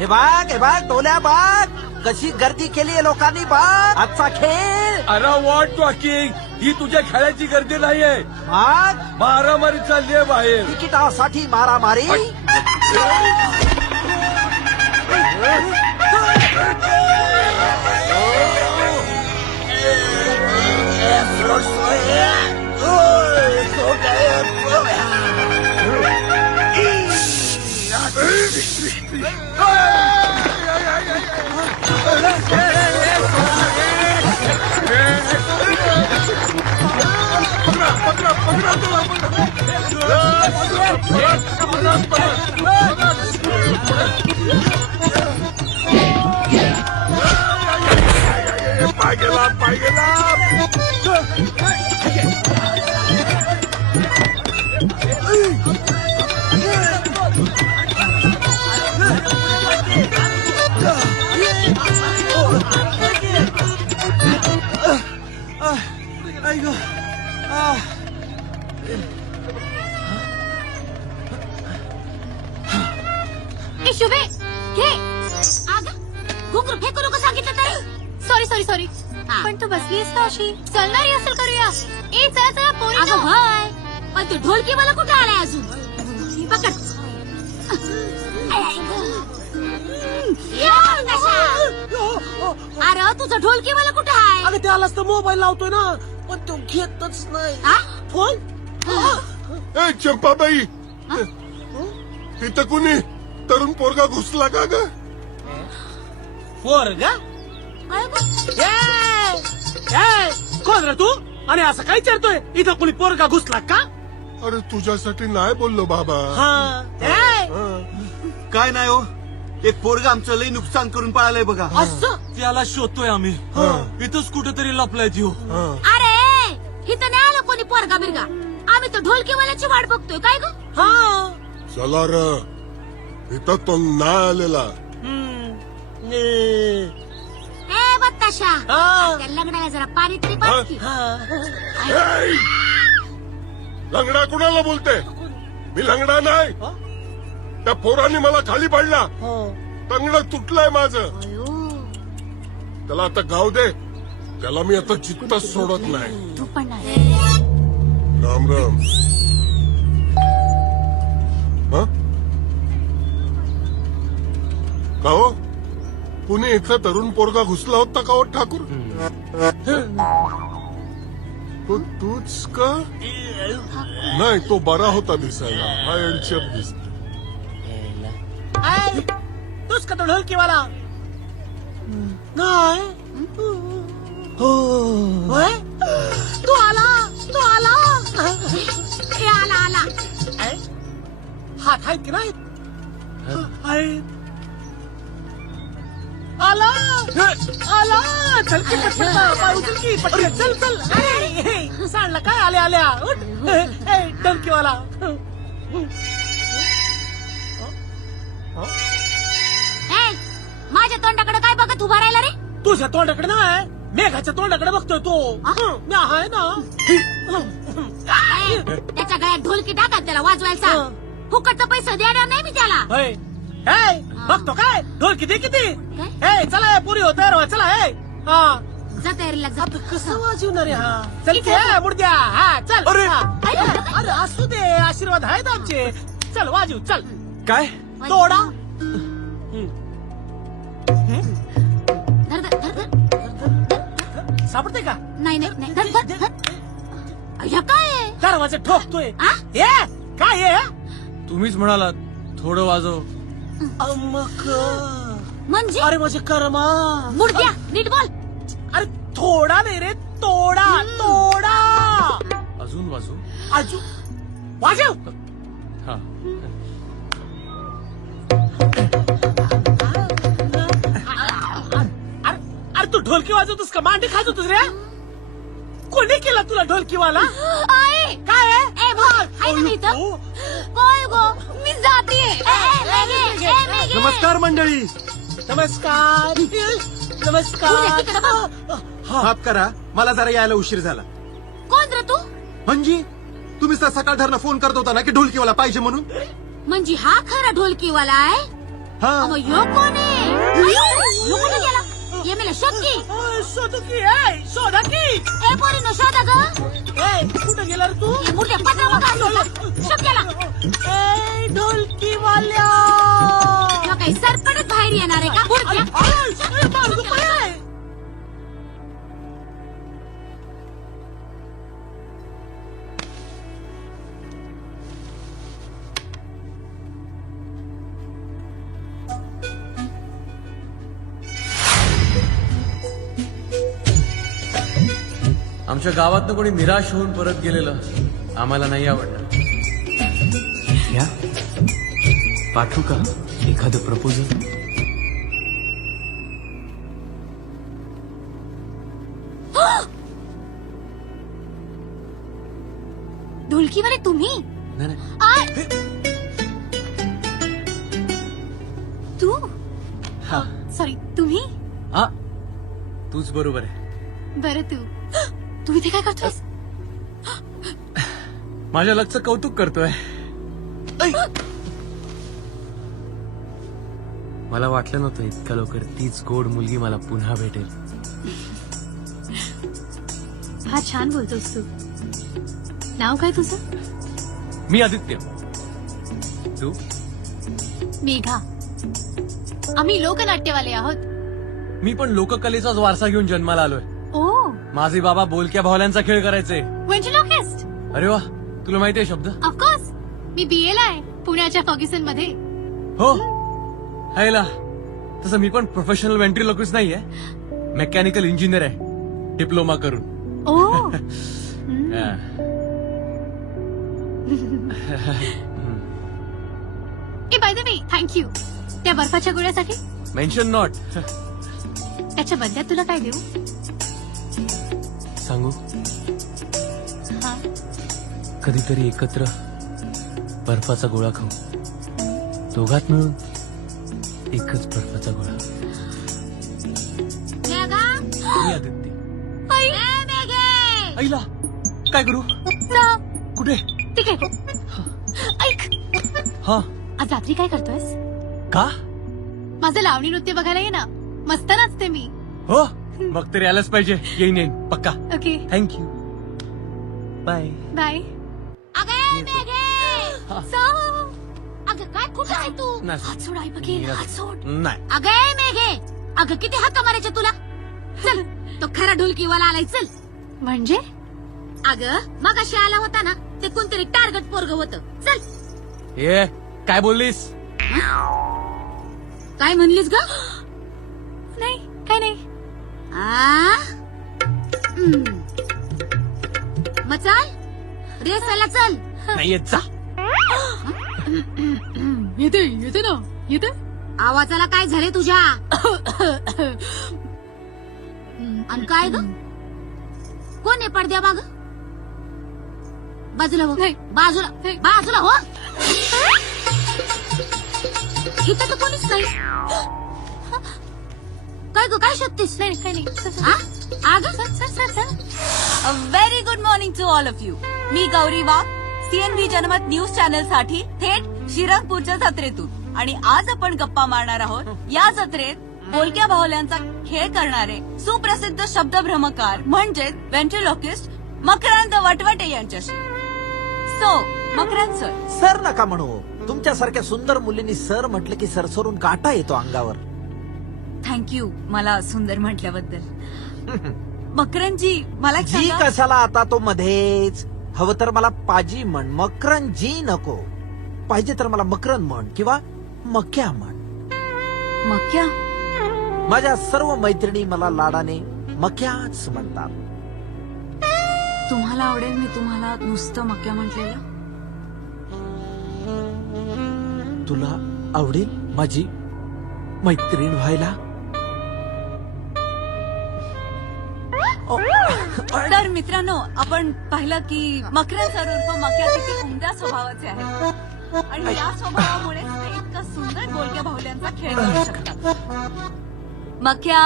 हे बाग डोल्या बाग कशी गर्दी केली आहे लोकांनी बाग आजचा खेळ अरे वॉट टॉकिंग, ही तुझ्या खेळाची गर्दी नाहीये, बाग मारामारी चालली आहे बाहेर. तिकिटासाठी मारामारी पाय गेला ए शुभे घे. अगं घुंगरू फेकू नको सांगितलं तर. सॉरी हा. पण तू बसलीस का अशी चलणारी असेल करूया ए चला पोरी अगं होय, पण ते ढोलकी मला कुठे आलाय अजून. पकड. या, नशा. अरे तुझं ढोलकी मला कुठे आहे? अगं त्यालाच तर मोबाईल लावतोय ना पण तो घेतच नाही हा? फोन ए चंपाबाई, इथं कुणी तरुण पोरगा घुसला का ग? पोरगा काय गं? कोण रे तू आणि असं काय विचारतोय इथं कुणी पोरगा घुसला का अरे तुझ्यासाठी नाही बोललो बाबा. काय नाही हो, एक पोरगा आमचं लई नुकसान करून पळालंय बघा. असं त्याला शोधतोय आम्ही. इथंच कुठेतरी लपलाय त्यो. अरे इथं नाही आलं कोणी पोरगा बिरगा. आम्ही तर ढोलकीवाल्याची वाट बघतोय. काय ग? चला र, इथं तो नाही आलेला. ए बत्ताशा, त्या लग्नाला जरा पाणी तरी पाच की. ए! लंगडा कुणाला बोलते? मी लंगडा नाही. त्या पोराने मला खाली पाडला, तंगड तुटलंय माझं. त्याला आता गाव दे, त्याला मी आता चित्तच सोडत नाही. तू पण नाही. राम राम. हं? का हो, पुणे इथला तरुण पोरगा घुसला होता का हो ठाकूर? तो तूच का? नाही, तो बरा होता दिसायला. हा एडचप दिसतो. तूच का तो ढोलकीवाला नाही होय? तू आला ए, आला हात आहेत की नाही आला चल की पटपट पाय उचल की पटकन चल अरे सांडला काय आल्या उठ ढोलकीवाला ए, माझ्या तोंडाकडे काय बघत उभा राहिला रे? तुझ्या तोंडाकडे नाही मेघाच्या तोंडाकडे बघतोय तो मी आहे ना ए, त्याच्या गळ्यात ढोलकी टाका, त्याला वाजवायला सांग. फुकटचा पैसा देणार नाही मी त्याला. होय. हे, बघतो काय ढोलकी दे किती काय? चला पुरी हो तयार व्हा चला जा तयारीला जा. कसं वाजवणार आहे हा चल की मुडद्या हा चल अरे! अरे असू दे आशीर्वाद आहेत आमचे चल वाजू चल काय? तोडा धर, धर, धर, धर. सापडते का नाही धर, धर, धर. अय्या, काय आहे? दरवाजा ठोकतोय आ? काय आहे तुम्हीच म्हणालात थोडं वाजव. म्हणजे अरे माझे कर्मा मुडद्या नीट बोल. अरे थोडा नाही रे तोडा अजून वाजू. अजून वाजव हा. अरे तू ढोलकी वाजवतोस का मांडी खाजवतोस रे कोणी केला तुला ढोलकीवाला आई, काय आहे ए बोल, आहे ना मी इथं? काय गो, मी जातीये. नमस्कार मंडळी. नमस्कार तिकडे बघ. माफ करा, मला जरा यायला उशीर झाला. कोण रे तू? म्हणजे तुम्ही सकाळ धरणं फोन करत होता ना की ढोलकीवाला पाहिजे म्हणून. म्हणजे हा खरा ढोलकीवाला आहे? अहो यो कोण आहे यो कुठे गेला ये मेला शोध की शोधू की शोधा की ए पोरी नो शोधा ग कुठं गेला रे तू ये मूर्त्या पत्रा बघा शोध गेला ए ढोलकी वाल्या ह्यो काही सरपटच बाहेर येणार आहे का मूर्त्या आमच्या गावातनं कोणी निराश होऊन परत गेलेलं आम्हाला नाही आवडलं. या पाठवू का एखादं प्रपोजल? ढोलकीवाले तुम्ही नाही नाही. आ- तू हा. सॉरी तुम्ही हा तूच बरोबर आहे. बरं तू इथे काय करतोस माझ्या लकचं कौतुक करतोय. मला वाटलं नव्हतं इतक्या लवकर तीच गोड मुलगी मला पुन्हा भेटेल. हा छान बोलतोस तू. नाव काय तुझं? मी आदित्य. तू? मेघा. आम्ही लोकनाट्यवाले आहोत. मी पण लोककलेचाच वारसा घेऊन जन्माला आलोय. ओ माझे बाबा बोलक्या भावल्यांचा खेळ करायचे. व्हेंट्रिलोकिस्ट. अरे वा तुला माहितीये शब्द? ऑफकोर्स मी BA ला आहे पुण्याच्या फर्ग्युसन मध्ये. हो हायला तसं मी पण प्रोफेशनल व्हेंट्रिलोक्विस्ट नाहीये. मेकॅनिकल इंजिनियर आहे डिप्लोमा करून. ओ हा. ए बाय द वे थँक्यू त्या बर्फाच्या गोळ्यासाठी. Mention not. त्याच्या बदल्यात तुला काय देऊ? सांगू हा कधीतरी एकत्र बर्फाचा गोळा खाऊ. दोघात मिळून एकच बर्फाचा गोळा. मेघा मी आदित्य. ए मेघे आईला काय करू? ना, कुठे? तिकडे ऐक हा आज रात्री काय करतोयस? का? माझं लावणी नृत्य बघायला ये ना. मस्त नाचते मी. हो मग तरी आलंच पाहिजे. येईन पक्का. Okay thank you. बाय. बाय. अगे मेघे अगं काय कुठं आहे तू नाही. हात सोड आई बघेल. हात सोड. नाही. अगे मेघे अगं किती हाका मारायचे तुला चल तो खरा ढोलकीवाला आलाय चल. म्हणजे अगं मगाशी आला होता ना ते कोणतरी टार्गेट पोरग होतं चल. ए काय बोललीस? काय म्हणलीस ग नाही काय नाही. आ? मग चल रेसायला चल. नाही येत जा. येते येते ना येते. आवाजाला काय झाले तुझ्या आणि काय ग कोण आहे पडद्या माग बाजूला हो नाही. बाजूला बाजूला हो इथं तर कोणीच नाही. काय ग काय शोधतेस? नाही काय नाही. हा? अगं very good morning to all of you. मी Gauri Wagh CNV Janmat news channel साठी थेट श्रीरंगपूरच्या जत्रेतून. आणि आज आपण गप्पा मारणार आहोत या जत्रेत बोलक्या बाहुल्यांचा खेळ करणारे सुप्रसिद्ध शब्दभ्रमकार म्हणजेच व्हेंट्रिलोकिस्ट मकरंद वटवटे यांच्याशी. So Makarand sir. सर नका म्हणू. तुमच्यासारख्या सुंदर मुलींनी सर म्हटलं की सरसरून काटा येतो अंगावर. थँक्यू मला सुंदर म्हटल्याबद्दल. मकरंदजी मला एक जी सांगा. कशाला आता तो मध्येच. हवं तर मला पाजी म्हण मकरंद जी नको. पाहिजे तर मला मकरंद म्हण किंवा मक्या म्हण. मक्या? माझ्या सर्व मैत्रिणी मला लाडाने मक्याच म्हणतात. तुम्हाला आवडेल मी तुम्हाला नुसतं मक्या म्हटलेलं? तुला आवडेल माझी मैत्रीण व्हायला? तर मित्रांनो आपण पाहिलं की मकरंद सर उर्फ मक्या किती उमद्या स्वभावाचे आहेत आणि या स्वभावामुळे ते इतका सुंदर बोलक्या बाहुल्यांचा खेळ करू शकतात. मक्या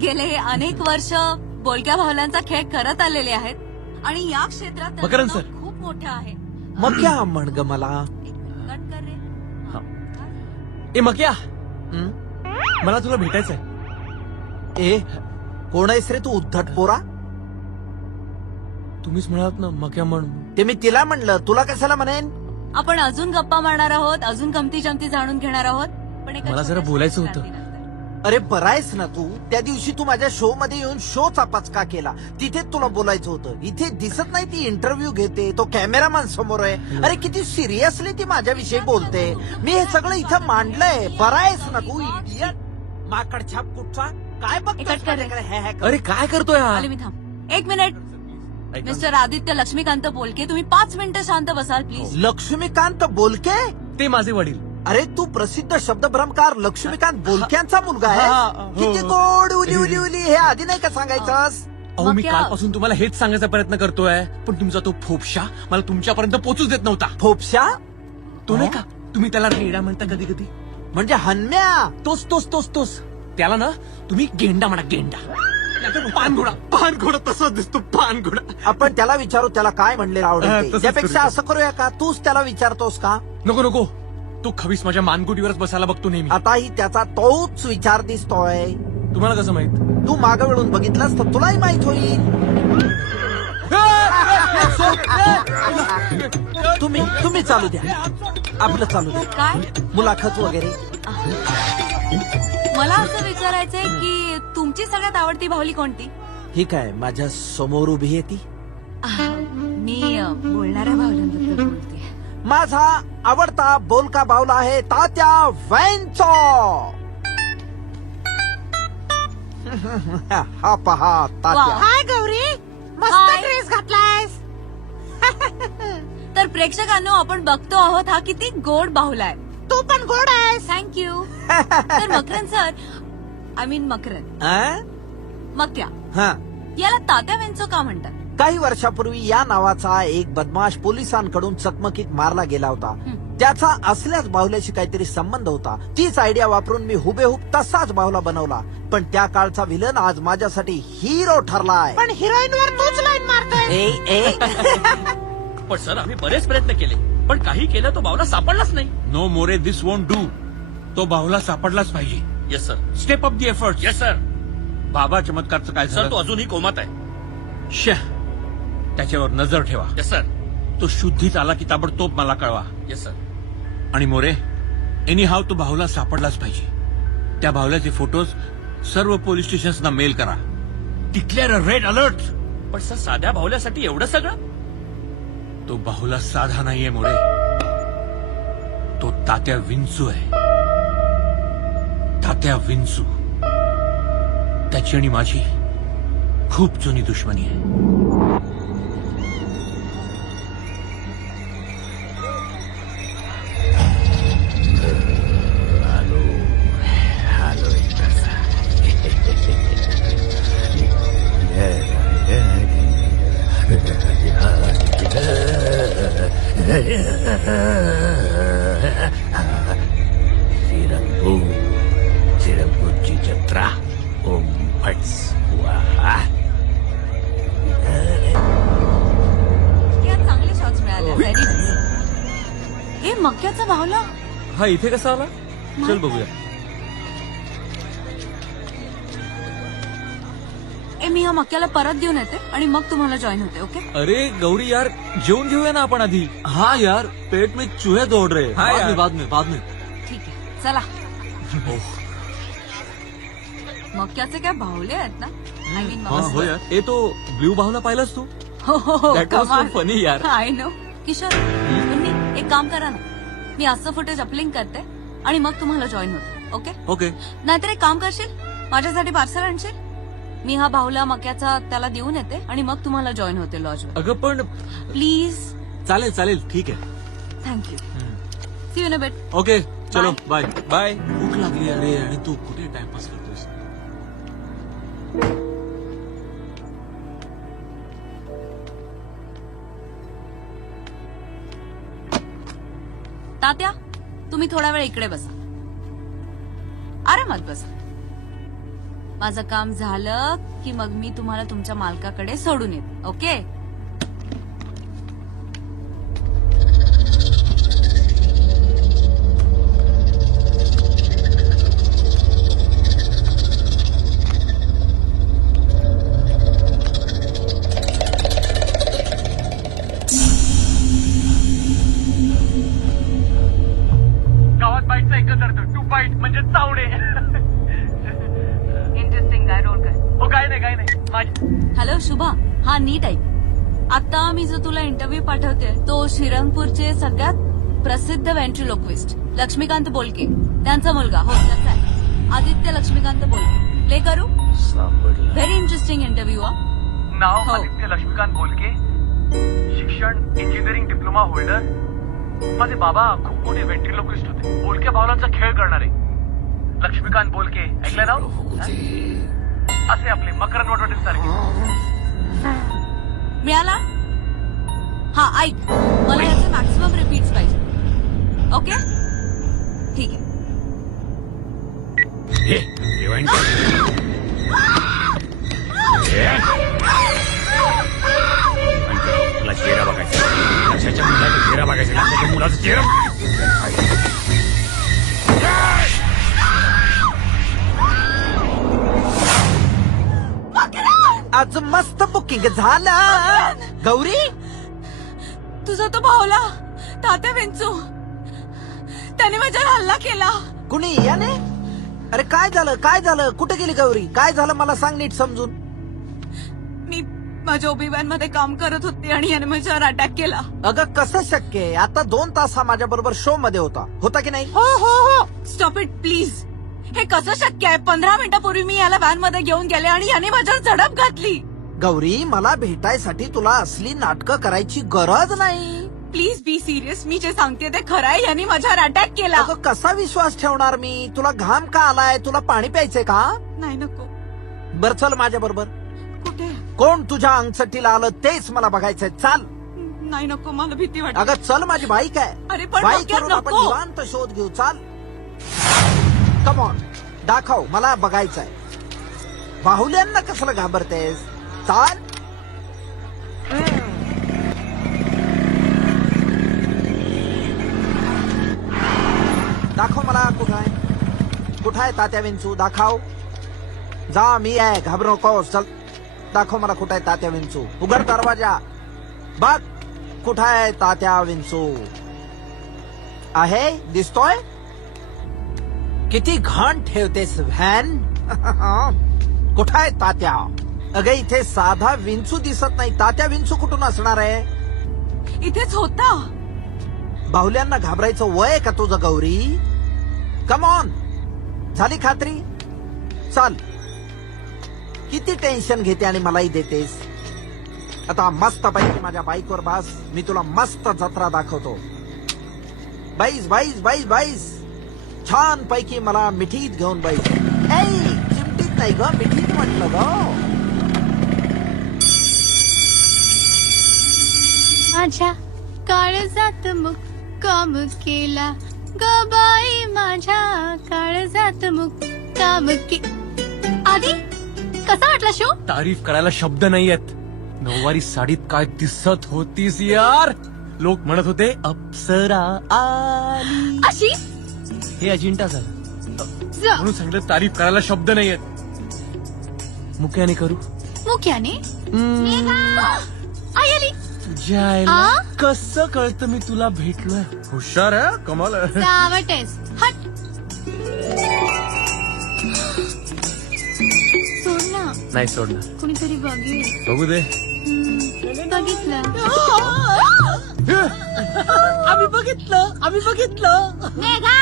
गेले अनेक वर्ष बोलक्या बाहुल्यांचा खेळ करत आलेले आहेत आणि या क्षेत्रात त्यांचं मकरंद नाव सर. खूप मोठं आहे. मक्या म्हण ग मला. कट कर रे. ए मक्या मला तुला भेटायचंय. ए कोण आहेस रे तू उद्धट पोरा? तुम्हीच म्हणालात ना मक्या म्हण. ते मी तिला म्हणलं, तुला कशाला म्हणेन? आपण अजून गप्पा मारणार आहोत, अजून गमती जमती जाणून घेणार आहोत. पण एका मला जरा छोट्याशा बोलायचं होतं. क्रांतीनंतर. अरे बरायस ना तू? त्या दिवशी तू माझ्या शो मध्ये येऊन शोचा पचका केला, तिथेच तुला बोलायचं होतं. इथे दिसत नाही ती इंटरव्ह्यू घेते, तो कॅमेरामॅन समोर आहे. अरे किती सिरियसली ती माझ्याविषयी बोलते. मी हे सगळं इथं मांडलंय. बरायस ना तू इडियट माकड छाप कुठचा? काय बघतोस कट कर रे. माझ्याकडे? हे हे कर. अरे काय करतोय हा? आले मी, थांब 1 मिनिट. मिस्टर आदित्य लक्ष्मीकांत बोलके, तुम्ही 5 मिनिटं शांत बसाल प्लीज. लक्ष्मीकांत बोलके? ते माझे वडील. अरे तू प्रसिद्ध शब्दभ्रमकार लक्ष्मीकांत बोलक्यांचा मुलगा हा, आहे. हो. किती गोड उली उली उली, हे आधी नाही का सांगायचंस? अहो मी मक्या- कालपासून तुम्हाला हेच सांगायचा प्रयत्न करतोय, पण तुमचा तो फोपशा मला तुमच्यापर्यंत पोहोचूच देत नव्हता. फोपशा तो नाही का, तुम्ही त्याला रेडा म्हणता कधी कधी, म्हणजे हन्म्या? तोच तोच तोच तोच. त्याला ना तुम्ही गेंडा म्हणा, गेंडा. नाहीतर पानघोडा. पानघोडा तसाच दिसतो, पानघोडा. आपण त्याला विचारू त्याला काय म्हणले हा, आवडेल ते. तसंच त्यापेक्षा करूया. असं करूया का, तूच त्याला विचारतोस का? नको नको, तो खवीस माझ्या मानगुटीवरच बसायला बघतो नेहमी. आताही त्याचा तोच विचार दिसतोय. तुम्हाला कसं माहित? तू मागं वळून बघितलास तर तुलाही माहित होईल. तुम्ही चालू द्या, आपलं चालू द्या. काय? मुलाखत वगैरे. मला असं विचारायचंय की तुमची सगळ्यात आवडती बाहुली कोणती? ही काय माझ्या समोर उभी आहे ती? मी बोलणाऱ्या बाहुल्यांबद्दल बोलते. माझा आवडता बोलका बावला आहे तात्या वैंचो. हा पहा तात्या. वा. हाय गौरी, मस्त हाय. ड्रेस घातलायस. तर प्रेक्षकांनो, आपण बघतो आहोत हा किती गोड बाहुला आहे. तू पण गोड आहेस. थँक्यू. तर Makarand sir, I mean Makarand, अं? मक्या, हा. याला तात्या वेंचो का म्हणतात? काही वर्षापूर्वी या नावाचा एक बदमाश पोलिसांकडून चकमकीत मारला गेला होता. त्याचा असल्याच बाहुल्याशी काहीतरी संबंध होता. तीच आयडिया वापरून मी हुबेहूब तसाच बाहुला बनवला. पण त्या काळचा विलन आज माझ्यासाठी हिरो ठरलाय. पण हिरोईन वर तूच लाईन मारतोय. ए पण सर आम्ही बरेच प्रयत्न केले, पण काही केलं तो बावला सापडलाच नाही. No more, this won't do. तो बावला सापडलाच पाहिजे. Yes sir. Step up the effort. Yes sir. बाबा चमत्कारचं काय सर? तो अजूनही कोमात आहे. त्याच्यावर नजर ठेवा. Yes sir. तो शुद्धीत आला की ताबडतोब मला कळवा. Yes sir. आणि मोरे, एनी हाव तो बाहुला सापडलाच पाहिजे. त्या बाहुल्याचे फोटोज सर्व पोलीस स्टेशन्सना मेल करा. डिक्लेअर अ रेड अलर्ट. पण सर साध्या बाहुल्यासाठी एवढं सगळं? तो बाहुला साधा नाहीये मोरे, तो तात्या विंचू आहे. तात्या विंचू. त्याची आणि माझी खूप जुनी दुश्मनी आहे. श्रीरंगपूरची जत्रा. ओम भट स्वाहा. या चांगले शॉट्स मिळाले. व्हेरी हे मक्याचा बाहुला. हा इथे कसा आला? चल बघूया. मी या मक्याला परत देऊन येते आणि मग तुम्हाला जॉईन होते. ओके? अरे गौरी यार, जेवून घेऊया ना आपण आधी. हाँ यार, पेट में चूहे दौड़ रहे. हाँ यार. बाद में. ठीक आहे, चला. मक्याचे काय बाहुले आहेत ना? आय मीन हाँ हो यार. ए तो ब्ल्यू बाहुला पाहिलास तू? हो, That was so funny यार. I know. किशोर, मुन्नी, एक काम करा ना, मी असं फुटेज अपलिंक करते आणि मग तुम्हाला जॉईन होते. ओके? ओके. नाहीतर एक काम करशील, माझ्यासाठी पार्सल आणशील? मी हा बाहुला मक्याचा त्याला देऊन येते आणि मग तुम्हाला जॉईन होते लॉजवर. अगं पण प्लीज. चालेल ठीक आहे. Thank you. See you in a bit. Okay चलो बाय. बाय. भूक लागली अरे, आणि तू कुठे टाइमपास करतोस? तात्या, तुम्ही थोडा वेळ इकडे बसा, आरामात बसा. माझं काम झालं की मग मी तुम्हाला तुमच्या मालकाकडे सोडून येते. ओके? म्हणजे चावणे. इंटरेस्टिंग आहे रोल कर. हो काय नाही माझी. हॅलो शुभा, हा नीट ऐक. आता मी जो तुला इंटरव्ह्यू पाठवते तो श्रीरंगपूरचे सगळ्यात प्रसिद्ध व्हेंट्रिलोक्विस्ट लक्ष्मीकांत बोलके त्यांचा मुलगा. हो त्याचा आहे, आदित्य लक्ष्मीकांत बोलके. प्ले करू. Very interesting interview. नाव हो. आदित्य लक्ष्मीकांत बोलके, शिक्षण इंजिनिअरिंग डिप्लोमा होल्डर. माझे बाबा खूप मोठे व्हेंट्रिलोक्विस्ट होते, बोलक्या भावलांचा खेळ करणारे. लक्ष्मीकांत बोलके ऐकलं नाव? असे आपले मकरंद वटवटे सारखे. मिळाला? हा ऐक, मला याचे मॅक्सिमम रिपीट्स पाहिजे. ओके ठीक आहे. हे, rewind कर. मला चेहरा बघायचा, लक्षाच्या मुलाचा चेहरा बघायचा, लक्षाच्या मुलाचा चेहरा. आज मस्त बुकिंग झालं. गौरी तुझा तो भावला तात्या विंचू, त्याने माझ्यावर हल्ला केला. कुणी याने? अरे काय झालं कुठे गेली गौरी? काय झालं मला सांग नीट समजून. मी माझ्या ओबीवॅन मध्ये काम करत होते आणि याने माझ्यावर अटॅक केला. अगं कसं शक्य आहे? आता 2 तास हा माझ्या बरोबर शो मध्ये होता की नाही? हो स्टॉप इट प्लीज. हे कसं शक्य आहे? 15 मिनिटापूर्वी मी याला व्हॅन मध्ये घेऊन गेले आणि याने माझ्यावर झडप घातली. गौरी मला भेटायसाठी तुला असली नाटकं करायची गरज नाही. Please be serious. मी जे सांगते ते खरं आहे. याने माझ्यावर अटॅक केला. अगं कसा विश्वास ठेवणार मी? तुला घाम का आलाय? तुला पाणी प्यायचंय का? नाही नको. बर चल माझ्या बरोबर. कुठे? कोण तुझ्या अंगचट्टीला आलं तेच मला बघायचंय. चाल. नाही नको, मला भीती वाटते. अगं चल, माझी बाईक आहे. अरे पण बाईक डोक्यात करून आपण नको. निवांत शोध घेऊ. चाल. कमॉन दाखव, मला बघायचंय. बाहुल्यांना कसलं घाबरतेस? चाल. दाखव मला कुठं आहे तात्या विंचू. दाखव. जा, मी आहे, घाबरू नकोस. चल दाखव मला कुठं आहे तात्या विंचू. उघड दरवाजा, बघ कुठं आहे तात्या विंचू. आहे, दिसतोय? किती घाण ठेवतेस व्हॅन. कुठं आहे तात्या? अगं इथे साधा विंचू दिसत नाही, तात्या विंचू कुठून असणार आहे? इथेच होता. बाहुल्यांना घाबरायचं वय का तुझं गौरी? कम ऑन, झाली खात्री? चाल. किती टेन्शन घेते आणि मलाही देतेस. आता मस्त पैकी माझ्या बाईकवर बस, मी तुला मस्त जत्रा दाखवतो. बाईस छान पैकी मला मिठीत घेऊन बाईस. चिमटीत नाही ग, मिठीत म्हटलं ग. माझ्या काळजात मुक्काम केला ग बाई, माझ्या काळजात मुक्काम आधी कसा वाटला शो? तारीफ करायला शब्द नाहीयेत. नऊवारी साडीत काय दिसत होतीस यार. लोक म्हणत होते अप्सरा आली. अशी हे अजिंठा झालं म्हणून सांगितलं. तारीफ करायला शब्द नाहीयेत. मुक्याने करू. मुख्याने आई आली. तुझ्या आईला कसं कळतं मी तुला भेटलोय? हुशार आहे, कमाल आहे. सावटेस हट. सोड ना. नाही सोडणार. कुणीतरी बघेल. बघू दे. बघितलं. आम्ही बघितलं. मेघा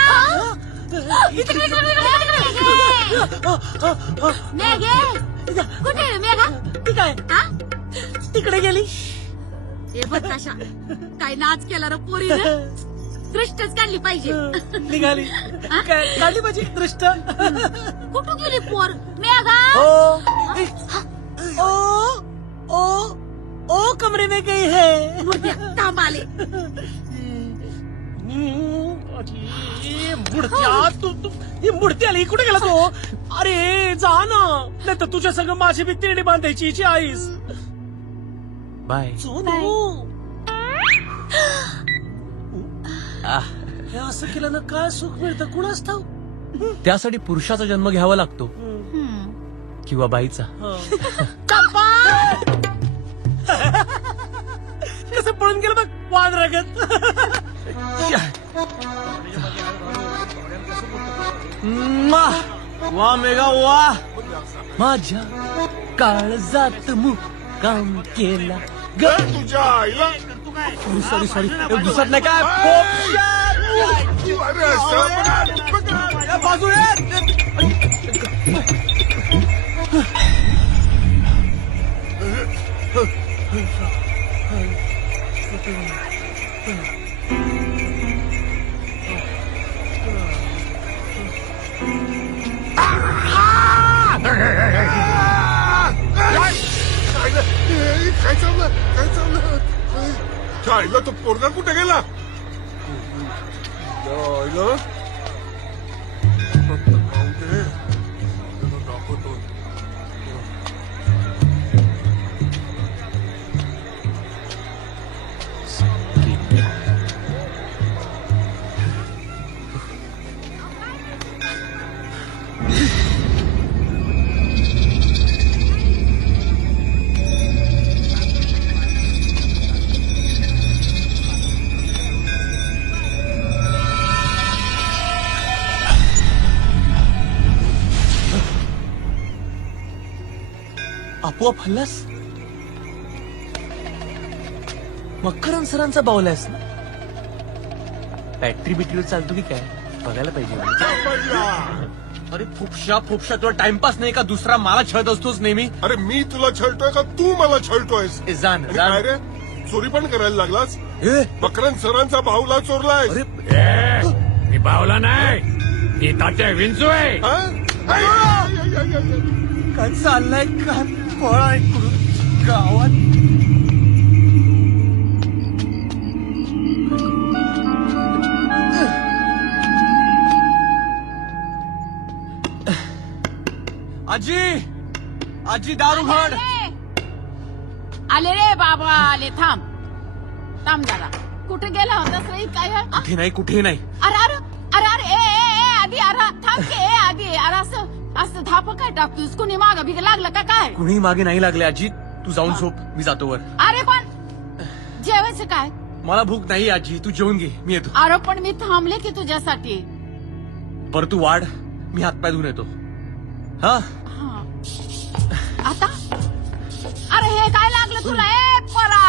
कुठे आहे मेघा? तिकडे गेली. हे बघ कशा काय नाच केला रे पोरीनं. दृष्टच काढली पाहिजे. निघाली. काढली माझी दृष्ट. कुठं गेली पोर? मेघा ओ कमरे में गई है. थांब आले. मुडत्या तू ही मूर्ती आली. कुठे गेला तो? अरे जा ना, नाही तर तुझ्या संग माझी बी तिरडी बांधायची हिची आईस. बाय. हे असं केलं ना काय सुख मिळतं कुणाच ठाऊ. त्यासाठी पुरुषाचा जन्म घ्यावा लागतो किंवा बाईचा. कसं पळून गेलं बघ वाद रगत. वा मेघा वा, माझ्या काळजात मुक्काम केला ग. तुझ्या आईला सॉरी दुसरं नाही काय अरे असं बाजू काय चाललं आईला तो पोरगा कुठे गेला आईला आपोआप हल्लास? मकरन सरांचा बावलायस ना? बॅटरी बिटरीवर चालतो की काय बघायला पाहिजे. अरे फुपशा तुला टाइमपास नाही का दुसरा मला छळत असतोस नेहमी. अरे मी तुला छळतोय का तू मला छळतोयस? ए, जाण आणि काय रे चोरी पण करायला लागलास? मकरन सरांचा बाहुला चोरलाय. अरे मी बावला नाही, मी तात्या विंचू आहे. काय चाललंय काय पळा इकडून गावात. आजी दारू घड. आले रे बाबा आले. थांब जरा. कुठे गेला होतास रे काय? कुठे नाही. अरे ए आधी अरे थांब की. ए आधी अरे असं धाप काय टाकतोस? कुणी माग बिग लागलं का काय? कुणी मागे नाही लागले आजी. तू जाऊन झोप, मी जातो वर. अरे पण जेवायचं काय? मला भूक नाही आजी, तू जेवून घे, मी येतो. अरे पण मी थांबले की तुझ्यासाठी. बरं तू वाढ, मी हातपाय धुवून येतो. हा आता अरे हे काय लागलं तुला? ए परा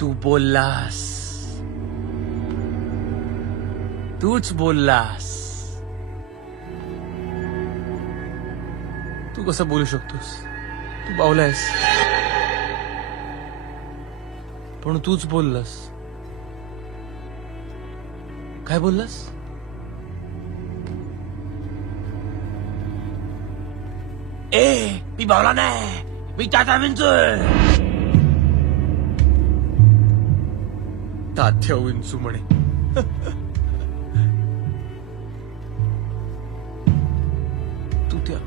तू बोललास, तूच बोललास. तू कसं बोलू शकतोस? तू बावलायस, पण तूच बोललास. काय बोललास? मी बावला नाही, मी तात्या विंचू. तात्या विंचू म्हणे. तू त्या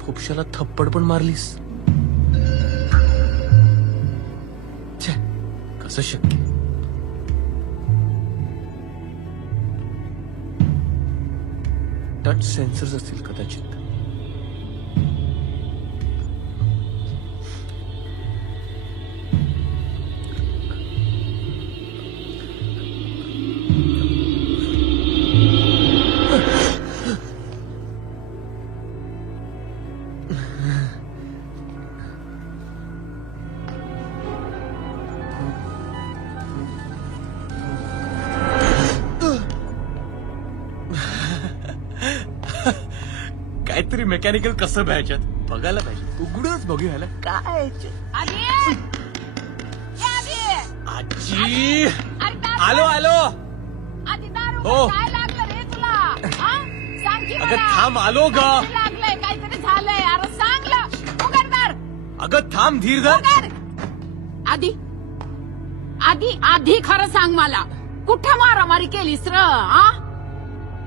फुपशाला थप्पड पण मारलीस. छे, कसं शक्य? टच सेन्सर्स असतील कदाचित. काहीतरी मेकॅनिकल कसं पाहिजे बघायला पाहिजे. उघडूनच बघूया काय. आजी आलो. आधी दारू हो. काय लागलं रे तुला? की अगं मला. थांब आलो ग. लागलंय काहीतरी झालंय अरे सांगलं उघडदार अगं थांब धीर धर. उघड. आधी आधी आधी खरं सांग मला कुठं मारामारी केलीस र आ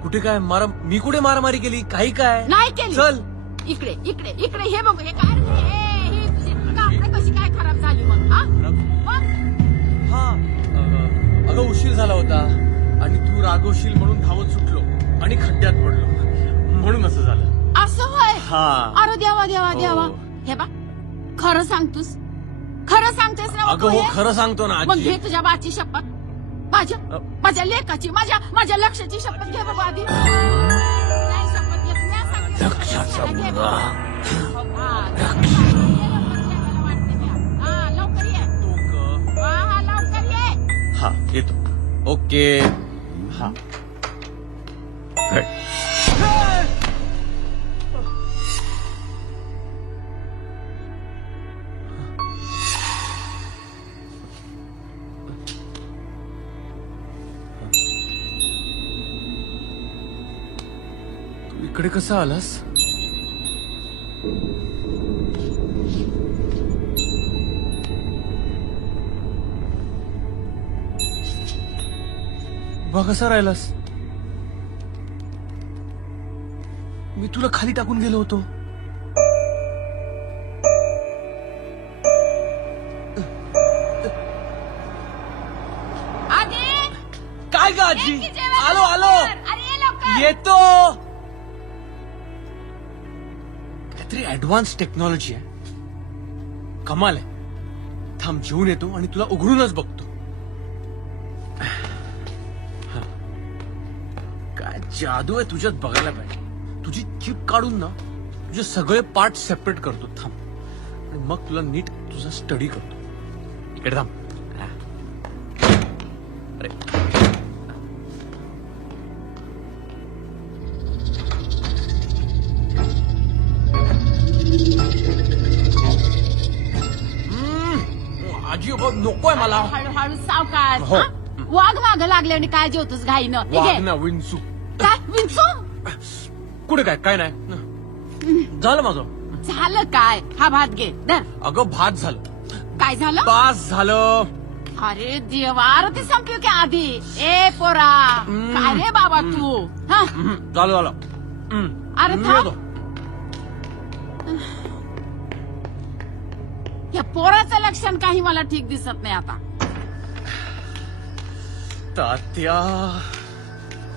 कुठे काय मी कुठे मारामारी केली काही काय नाही केली चल. इकडे इकडे इकडे हे बघू हे काय रे? हे तुझी कापडं कशी काय खराब झाली मग हा मग? हा अगं उशीर झाला होता आणि तू रागवशील म्हणून धावत सुटलो आणि खड्ड्यात पडलो म्हणून असं झालं. असं होय हा अरे देवा देवा हो. देवा हे बा खरं सांगतोस खरं सांगतेस ना अगं हो खरं सांगतो ना मग आजी. घे तुझ्या बाची शपथ माझ्या लेकाची माझ्या लक्षाची शपथ घे बाबा आधी नाही शपथ घेत मी आज सांगते. लक्षाचा घे मुलगा. बाबा. हा, लवकर ये तू ग. हा लवकर ये हा येतो ओके हा तू इकडे कसा आलास बा कसा राहिलास मी तुला खाली टाकून गेलो होतो. आधी काय ग आजी ये की जेवायला आलो आलो लवकर. अरे ये लवकर येतो. काहीतरी ऍडव्हान्स टेक्नॉलॉजी आहे कमाल आहे. थांब जेवून येतो आणि तुला उघडूनच बघतो. हा. काय जादू आहे तुझ्यात बघायला पाहिजे. तुझी चिप काढून ना तुझे सगळे पार्ट सेपरेट करतो. थांब आणि मग तुला नीट तुझा स्टडी करतो. इकडे थांब. हा. अरे आजी नकोय मला. हळूहळू सावकाश हो. हा? वाघ माग लागले आणि काय जेवतोस घाईनं हे घे. वाघ ना विंचू. काय विंचू कुठे काय काय नाही झालं माझं. झालं काय हा भात घे धर अगं भात झालं काय झालं पास झालं. अरे देवा अरे ते संपली की आधी ए पोरा काय रे बाबा तू हा झालं झालं. अरे मी थांब. येतो. या पोराचं लक्षण काही मला ठीक दिसत नाही आता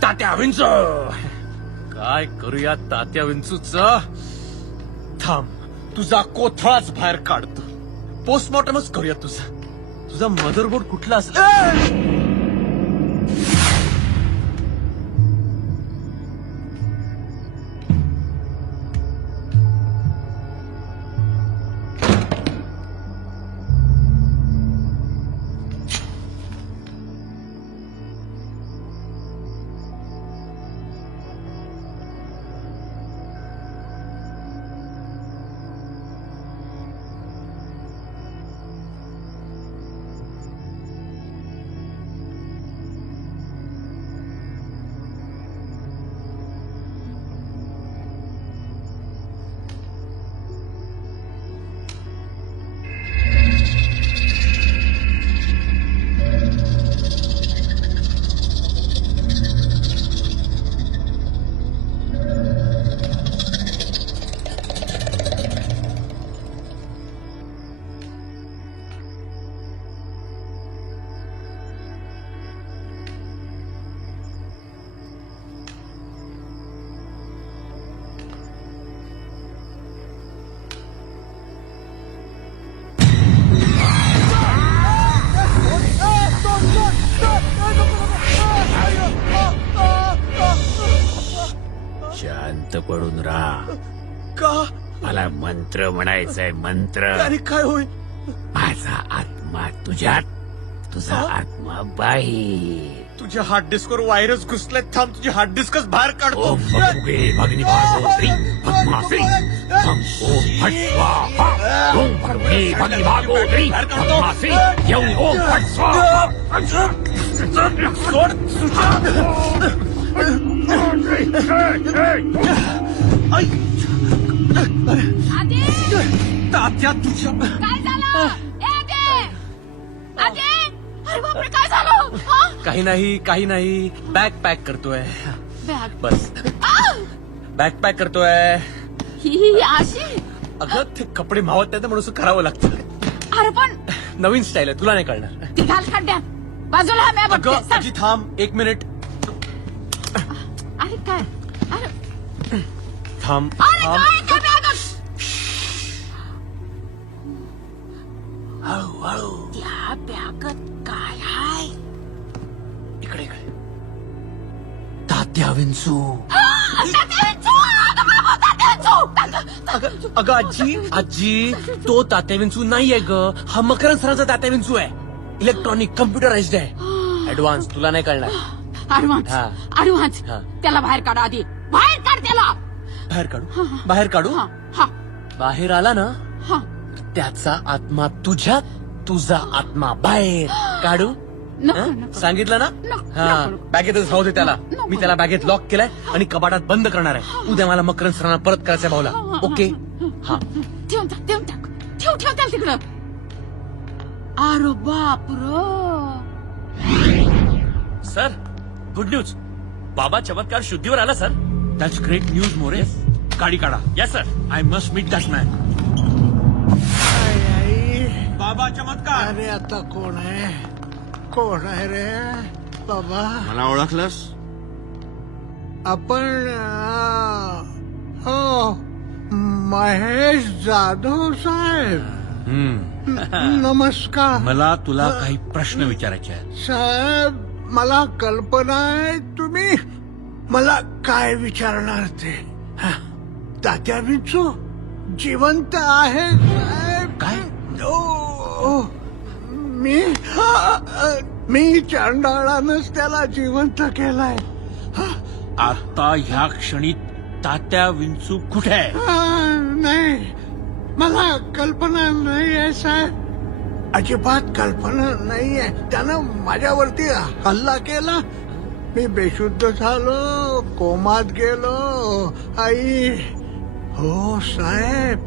तात्या विंचू काय करूया तात्या विंचूच. थांब तुझा कोथळाच बाहेर काढतो. पोस्टमॉर्टमच करूया तुझा मदरबोर्ड कुठला असेल. शांत पडून राहा. का मला मंत्र म्हणायचंय मंत्र. आणि काय होईल. माझा आत्मा तुझ्यात तुझा आत्मा बाहेर. तुझ्या हार्ड डिस्कवर व्हायरस घुसलाय. थांब तुझी हार्ड डिस्कच बाहेर काढतो. ओम भगवगे भगनी भागवत्री भस्माश्री ओम फट स्वाहा. ओम भगवगे भगनी भागवत्री भस्माश्री ओम फट स्वाहा. सोड आधी तात्या तुझ्या काय झालं ए आधी आधी अरे बापरे काय झालं हा? काही नाही बॅग पॅक करतोय बॅग बस आ! बॅग पॅक करतोय ही अशी अगं ते कपडे मावत नाही तर म्हणून असं करावं लागतं अरे पण नवीन स्टाईल आहे तुला नाही कळणार ती घाल खड्ड्यात बाजूला मी बघते अगं सर. आजी थांब 1 मिनिट अरे काय अरे थांब अरे थांब काय त्या बॅगात हळू त्या बॅगात काय आहे इकडे इकडे तात्या विंचू अगं आजी तो तात्या विंचू नाहीये ग हा मकरंद सरांचा तात्या विंचू आहे इलेक्ट्रॉनिक कम्प्युटराइज्ड आहे ऍडव्हान्स तुला नाही कळणार ऍडव्हान्स हा. ऍडव्हान्स हा. त्याला बाहेर काढा आधी बाहेर काढ त्याला बाहेर काढू हा हा बाहेर आला ना हा त्याचा आत्मा तुझ्यात तुझा आत्मा बाहेर काढू नको हं? नको सांगितलं ना नको, हा नको. बॅगेतच राहू दे त्याला नको. मी त्याला बॅगेत लॉक केलाय आणि कपाटात बंद करणार आहे उद्या मला मकरंद सरांना परत करायचंय भाऊला ओके हा ठेवून टाक ठेव त्याला तिकडं अरे बापर सर गुड न्यूज बाबा चमत्कार शुद्धीवर आला sir. That's great news More. गाडी काढा. Yes sir. I must meet that man. बाबा चमत्कार. अरे आता कोण आहे रे बाबा? मला ओळखलंस? आपण हो महेश जाधव साहेब. नमस्कार मला तुला काही प्रश्न विचारायचे आहेत. साहेब. मला कल्पना आहे तुम्ही मला काय विचारणार ते. तात्या विंचू जिवंत आहे साहेब. काय? ओ, मी चांडाळानच त्याला जिवंत केलाय. आता ह्या क्षणी तात्या विंचू कुठे आहे? नाही मला कल्पना नाही आहे साहेब. अजिबात कल्पना नाहीये. त्यानं माझ्यावरती हल्ला केला. मी बेशुद्ध झालो कोमात गेलो. आई हो साहेब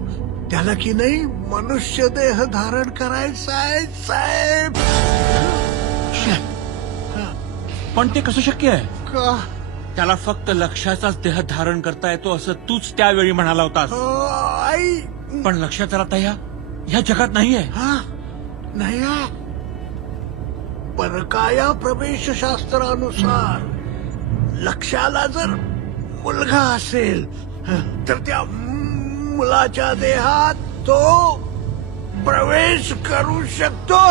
त्याला की नाही मनुष्य देह धारण करायचा आहे साहेब. पण ते कसं शक्य आहे? का त्याला फक्त लक्षाचाच देह धारण करता येतो असं तूच त्यावेळी म्हणाला होतास. हो, आई पण लक्षात आता ह्या जगात नाहीये. हा नाही आहे. परकाया प्रवेशशास्त्रानुसार लक्षाला जर मुलगा असेल तर त्या मुलाच्या देहात तो प्रवेश करू शकतो.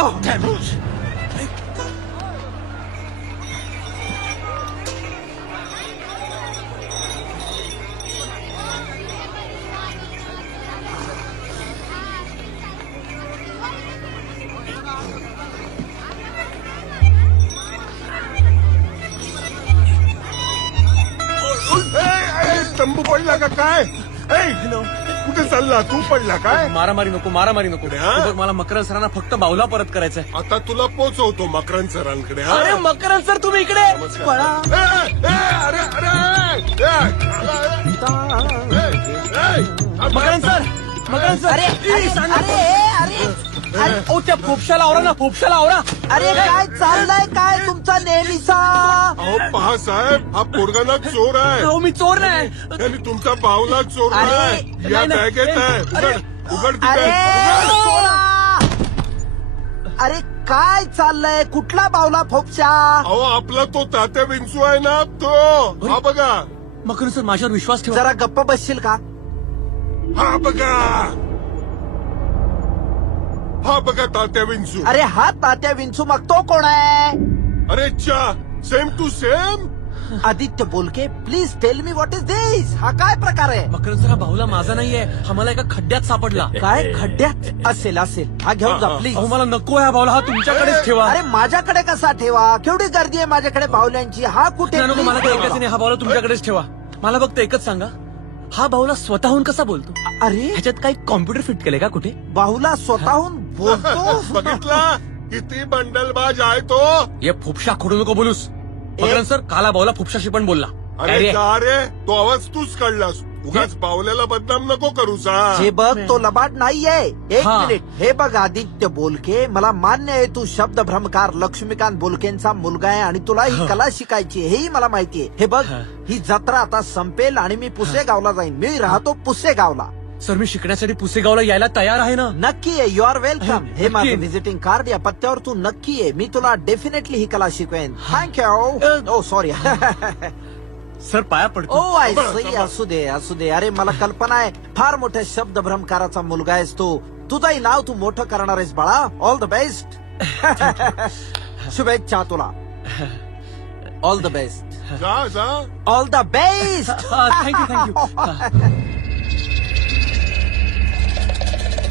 तंबू पडला का काय? कुठे चालला तू? पडला काय? मारामारी नको हा? तू बघ, मला मकरंद सरांना फक्त बाहुला परत करायचंय. आता तुला पोचवतो मकरंद सरांकडे. हा? अरे मकरंद सर तुम्ही इकडे पळा. अरे मकरंद सर अरे त्या फोपशाला आवरा ना, फोपशाला आवरा. अरे काय चाललंय काय तुमचा नेहमीचा? अहो पहा साहेब, हा पोरगा ना चोर आहे. अहो, मी चोर नाही. त्यांनी तुमचा बावला चोरलाय. या नाही, नाही. बॅगेत आहे. उघड तिथे. अरे उघड. सोडा. अरे काय चाललंय? कुठला बावला फोपशा? अहो आपला तो तात्या विंचू आहे ना तो. हा बघा. मकरंद सर माझ्यावर विश्वास ठेवा. जरा गप्प बसशील का? हा बघा. हा बघा तात्या विंचू. अरे हा तात्या विंचू मग तो कोण आहे? अरे चा सेम टू सेम. आदित्य बोलके please tell me what is this. हा काय प्रकार आहे? मकरंद सर हा बाहुला माझा नाहीये, हा मला एका खड्ड्यात सापडला. काय खड्ड्यात असेल हा घेऊन जा प्लीज. अहो मला नको हा बाहुला, हा तुमच्याकडेच ठेवा. अरे माझ्याकडे कसा ठेवा? केवढी गर्दी आहे माझ्याकडे बाहुल्यांची. हा कुठे? नाही, नको मला काही ऐकायचं नाही, हा बाहुला तुमच्याकडेच ठेवा. मला फक्त एकच सांगा, हा बाहुला स्वतःहून कसा बोलतो? अरे ह्याच्यात काही कॉम्प्युटर फिट केलंय का कुठे? बाहुला स्वतःहून बोलतो? बघितला किती बंडलबाज आहे तो. ये फोपशा खोडू नको बोलूस. मकरंद सर काला भाऊला फुपशाशी पण बोलला. अरे जा रे, तो आवाज तूच काढलास. उगाच बावल्याला बदनाम नको करू सा. हे बघ तो लबाड नाहीये. एक हा. मिनिट. हे बघ आदित्य बोलके, मला मान्य आहे तू शब्द भ्रमकार लक्ष्मीकांत बोलकेंचा मुलगा आहे आणि तुला ही कला शिकायची हेही मला माहितीये. हे बघ ही जत्रा आता संपेल आणि मी पुसेगावला जाईन. मी राहतो पुसेगावला. सर मी शिकण्यासाठी पुसेगावला यायला तयार आहे ना. नक्की आहे. You are welcome. हे माझं नक्की. व्हिजिटिंग कार्ड या पत्त्यावर तू नक्की आहे. मी तुला डेफिनेटली ही कला शिकवेन. थँक्यू. ओ सॉरी. सर पाया पडतो. ओ आय सी. असू दे असू दे. अरे मला कल्पना आहे फार मोठ्या शब्द भ्रमकाराचा मुलगा आहेस तू. तुझंही नाव तू मोठं करणार आहेस बाळा. All the best. शुभेच्छा तुला. All the best. जा जा. All the best. थँक्यू.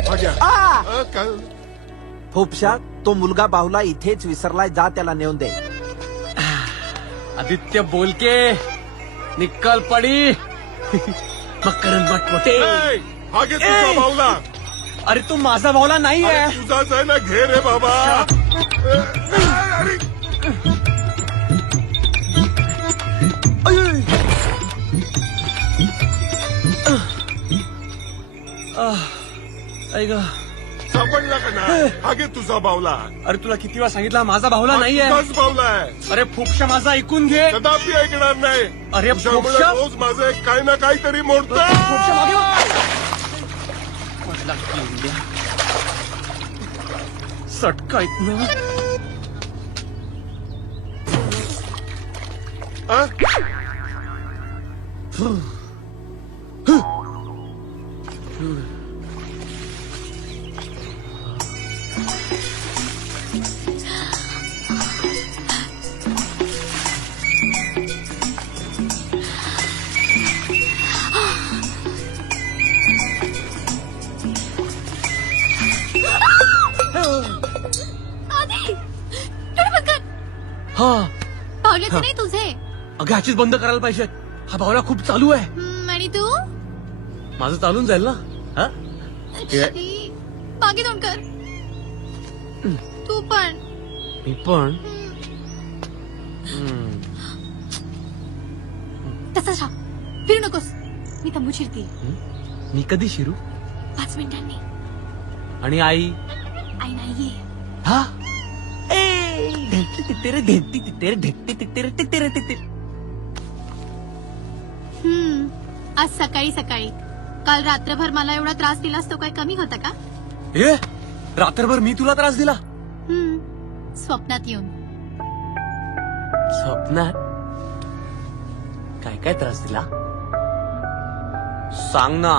हा घ्या. काय फुपशा तो मुलगा बाहुला इथेच विसरलाय. जा त्याला नेऊन दे. आदित्य बोलके निकल पडी. मकरंद मटमोटे. ए, हा घे तुझा बावला. अरे तू माझा भावला नाही अरे आहे. तुझाच आहे ना, घे रे बाबा. अरे, ऐक. सापडला का ना. हा घे तुझा बावला. अरे तुला किती वेळा सांगितलं माझा भावला नाही आहे. तुझाच बावला आहे. अरे फुपशा माझा ऐकून घे. कदापि ऐकणार नाही. अरे तुझ्यामुळे फुपशा. रोज माझं एक काही ना काहीतरी मोडतं. फुपशा मागे वळ. मधला किल्ल्या. सटका इथनं. हा? आधी डोळे बंद कर. हा पावलेच नाही तुझे. अगं ह्याचीच बंद करायला पाहिजे. हा भावला खूप चालू आहे. आणि तू माझं चालून जाईल ना. हा शी, मागे तोंड कर. तू पण. मी पण. तसंच राहा. फिरू नकोस. मी तंबू शिरते. मी कधी शिरू. 5 मिनिटांनी. आणि आई. आई नाहीये. हा आज सकाळी सकाळी. काल रात्रभर मला एवढा त्रास दिलास तो काय कमी होता का? ए रात्रभर मी तुला त्रास दिला. स्वप्नात येऊन. स्वप्नात काय काय त्रास दिला सांग ना.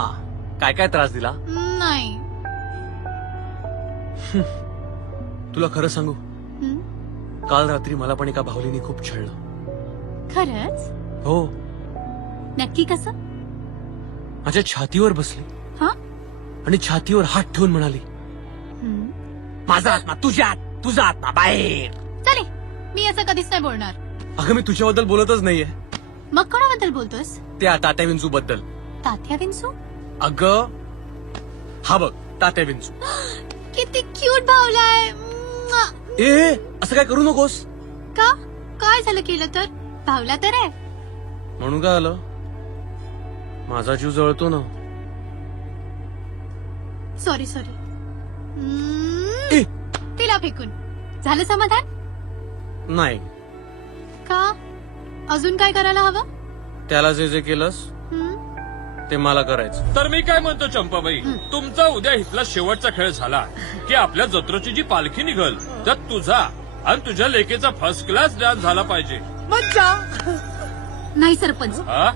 काय काय त्रास दिला. नाही. तुला खरं सांगू काल रात्री मला पण एका भावलीने खूप छळलं. खरंच? हो. नक्की कसं? माझ्या छातीवर बसली हा? आणि छातीवर हात ठेवून म्हणाली माझा आत्मा तुझ्यात, तुझा आत्मा बाहेर. चालेल. मी असं कधीच नाही बोलणार. अगं मी तुझ्याबद्दल बोलतच नाहीये. मग कोणाबद्दल बोलतोस? त्या तात्या विंचू बद्दल. तात्या विंचू? अगं हा बघ तात्या विंचू. किती क्यूट भावलाय. ए असं काय करू नकोस. का? काय झालं केलं तर? भावला तर आहे. म्हणून काय आलं. माझा जीव जळतो ना. Sorry sorry. ए. तिला फेकून झालं समाधान? नाही. का? अजून काय करायला हवं? त्याला जे जे केलंस ते मला करायचं. तर मी काय म्हणतो चंपाबाई, तुमचा उद्या इथला शेवटचा खेळ झाला की आपल्या जत्रेची जी पालखी निघल तर तुझा आणि तुझ्या लेकीचा फर्स्ट क्लास डान्स झाला पाहिजे. नाही सरपंच, हा?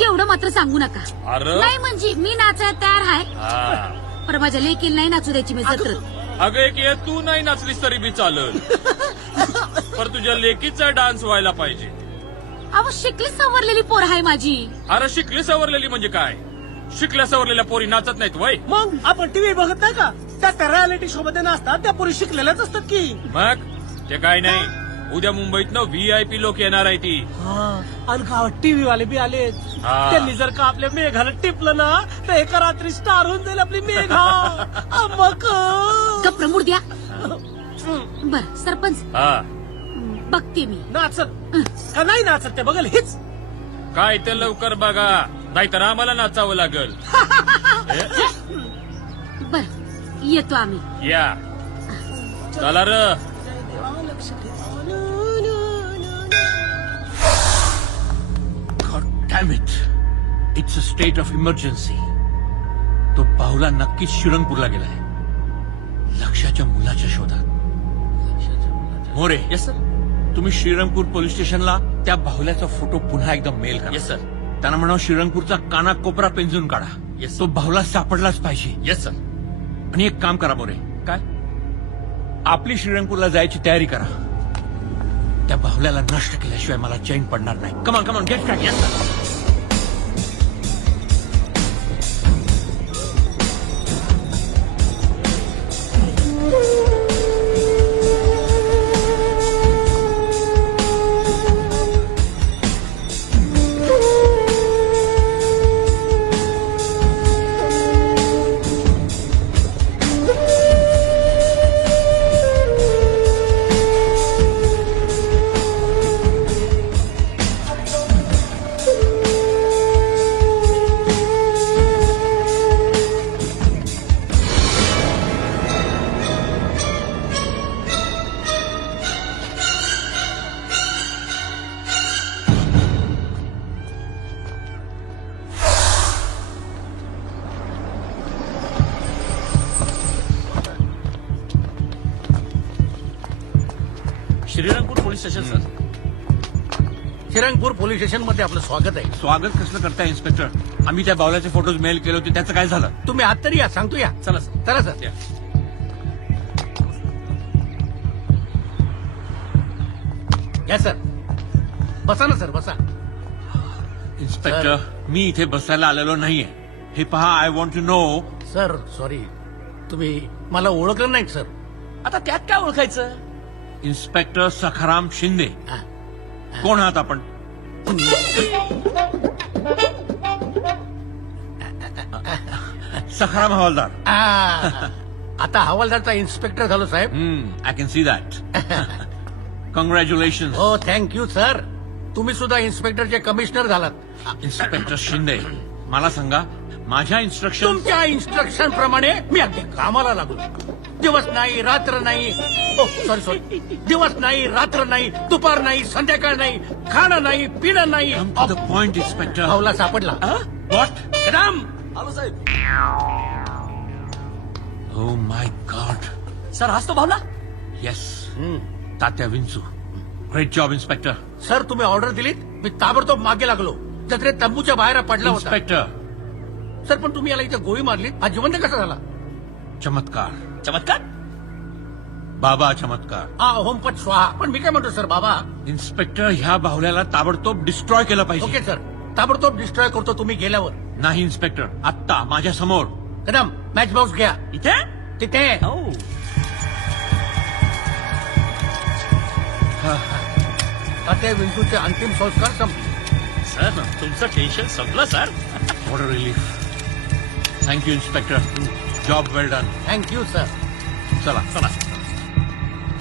तेवढं मात्र सांगू नका. अरे नाही म्हणजे मी नाचायला तयार आहे, हा. पण माझ्या लेकीला नाही नाचू द्यायची मी जत्रेत. अगं एक ये तू नाही नाचलीस तरी बी चालल, पर तुझ्या लेकीचा डान्स व्हायला पाहिजे. अहो शिकली सवरलेली पोर आहे माझी. अरे शिकली सवरलेली म्हणजे काय? शिकल्या सवरलेल्या पोरी नाचत नाहीत वय. मग आपण टीव्ही बघत नाही का? त्या रियालिटी शो मध्ये नसतात त्या पोरी शिकलेल्याच असतात की. मग ते काय नाही, उद्या मुंबईतनं व्हीआयपी लोक येणार आहे ती. आणि गावात टीव्ही वाले बी आले. हा. त्यांनी जर का आपल्या मेघाला टिपलं ना तर एका रात्री स्टार होऊन जाईल आपली मेघा. मग गप्र मूड द्या. बर सरपंच, हा बघते मी. नाचत का नाही नाचत ते बघल हेच. काय ते लवकर बघा, नाहीतर आम्हाला नाचावं लागल. बर येतो आम्ही. या चला र. God damn it. It's a state of emergency. तो बाहुला नक्कीच श्रीरंगपूरला गेलाय, लक्षाच्या मुलाच्या शोधात. मोरे. Yes sir. तुम्ही श्रीरंगपूर पोलीस स्टेशनला त्या बाहुल्याचा फोटो पुन्हा एकदा मेल करा. Yes sir. त्यांना म्हणा श्रीरंगपूरचा कानाकोपरा पेंजून काढा. येस. तो बाहुला सापडलाच पाहिजे. Yes sir. आणि एक काम करा मोरे. काय? आपली श्रीरंगपूरला जायची तयारी करा. त्या बाहुल्याला नष्ट केल्याशिवाय मला चैन पडणार नाही. Come on come on get track. Yes sir. Shrirangpur police station sir. Shrirangpur police station मध्ये आपलं स्वागत आहे. स्वागत कसलं करताय इन्स्पेक्टर? आम्ही त्या बाहुल्याचे फोटोज मेल केले होते, त्याचं काय झालं? तुम्ही आत तरी या, सांगतो या. चला सर. चला सर. या. या सर. बसा ना सर, बसा. इन्स्पेक्टर, मी इथे बसायला आलेलो नाहीये. हे पहा, I want to know. Sir sorry, तुम्ही मला ओळखलं नाही सर. आता त्यात काय ओळखायचं? इन्स्पेक्टर सखाराम शिंदे. हा. कोण आहात आपण? सखाराम हवालदार. आता हवालदारचा इन्स्पेक्टर झालो साहेब. I can see that. Congratulation. हो थँक्यू सर. तुम्ही सुद्धा इन्स्पेक्टरचे कमिशनर झालात. इन्स्पेक्टर शिंदे, मला सांगा, माझ्या इन्स्ट्रक्शन. तुमच्या इन्स्ट्रक्शन प्रमाणे मी अगदी कामाला लागलो. दिवस नाही, रात्र नाही. सॉरी सॉरी, दिवस नाही, रात्र नाही, दुपार नाही, संध्याकाळ नाही, खाणं नाही, पिणं नाही. The point inspector. भावला सापडला. What? Ram. Oh my God. Sir हाच तो भावला. Yes, Tatya Vinchu. Great job inspector. Sir तुम्ही ऑर्डर दिलीत, मी ताबडतोब मागे लागलो. जत्रेत तंबूच्या बाहेर पडला होता. इन्स्पेक्टर, सर पण तुम्ही याला इथे गोळी मारली, हा जिवंत कसा झाला? चमत्कार. चमत्कार. बाबा चमत्कार. हा होमपट स्वाहा. पण मी काय म्हणतो सर, बाबा. इन्स्पेक्टर, ह्या बाहुल्याला ताबडतोब डिस्ट्रॉय केलं पाहिजे. ओके सर, ताबडतोब डिस्ट्रॉय करतो तुम्ही गेल्यावर. नाही इन्स्पेक्टर, आत्ता माझ्या समोर. कदम मॅच बॉक्स घ्या. इथे. तिथे. आता विंचूचे अंतिम संस्कार संपले. सर तुमचं टेन्शन संपलं sir. What a relief. Thank you inspector. Job well done. Thank you sir. चला चला.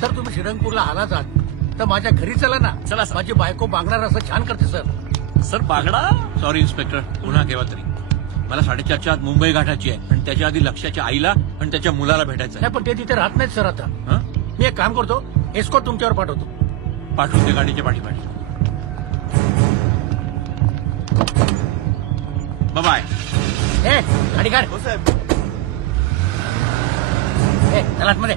सर तुम्ही श्रीरंगपूरला आला जात तर माझ्या घरी चला ना. चला सर. माझी बायको बांगणार असं छान करते सर. सर बागडा. सॉरी इन्स्पेक्टर, पुन्हा केव्हा तरी. मला 4:30च्या आत मुंबई गाठायची आहे, आणि त्याच्या आधी लक्ष्याच्या आईला आणि त्याच्या मुलाला भेटायचं आहे. नाही पण ते तिथे राहत नाहीत सर आता. हं? मी एक काम करतो, एस्कॉट तुमच्यावर पाठवतो. पाठवून दे गाडीच्या पाठीपाठी. बाय. ए गाडी काढ. हो साहेब. ए चला आतमध्ये.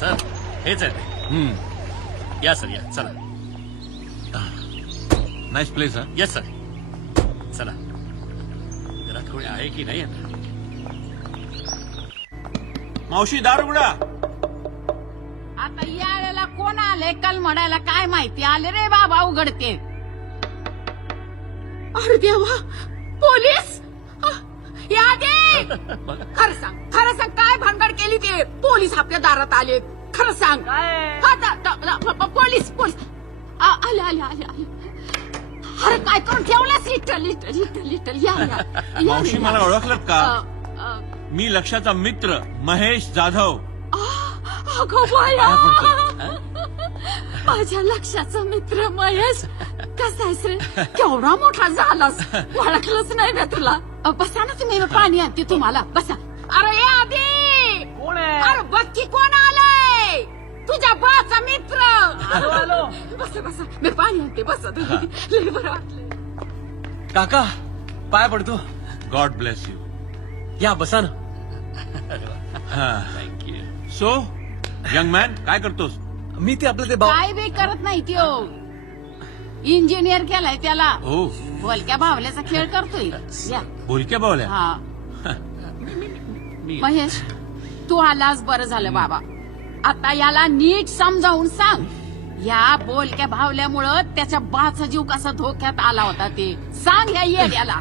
सर हेच आहे ते. या सर या. चला. Nice place. Yes sir. चला. घरात कोणी आहे की नाही आता? मावशी, दार उघडा. आता यायला कोण आले कल म्हणायला काय माहिती. आले रे बाबा, उघडते. अरे देवा, पोलीस. या दे. खरं सांग काय भानगड केली ते. पोलीस आपल्या दारात आले. खरं सांग. पोलीस आले. अरे काय करून ठेवलास लिटल लिटल लिटल लिटल या या, या मावशी या. मला ओळखलत का? अ, मी लक्षाचा मित्र महेश जाधव. अगं बाया काय पडतंय? माझ्या लक्षाचा मित्र महेश कसा आहेस रे? केवढा मोठा झालास, ओळखलंच नाही ना तुला. बसा ना तुम्ही, मी पाणी आणते तुम्हाला, बसा. अरे ये आधी कोण आहे? अरे बघ की कोण आलंय, तुझ्या बाचा मित्र. आलो आलो. बसा बसा, मी पाणी आणते, बसा तुम्ही. लय बरं वाटलं. काका पाय पडतो. God bless you. या बसा ना. थँक्यू. सो यंग मॅन, काय करतोस? मी ते आपलं ते भाऊ काय बी करत नाही त्यो, इंजिनियर केलाय त्याला. हो, बोलक्या बावल्याचा खेळ करतोय. या बोलक्या बावल्या. हा मी महेश, तू आलास बरं झालं बाबा. आता याला नीट समजावून सांग, या बोलक्या भावल्यामुळं त्याच्या बाचा जीव कसा धोक्यात आला होता ते सांग या येड्याला.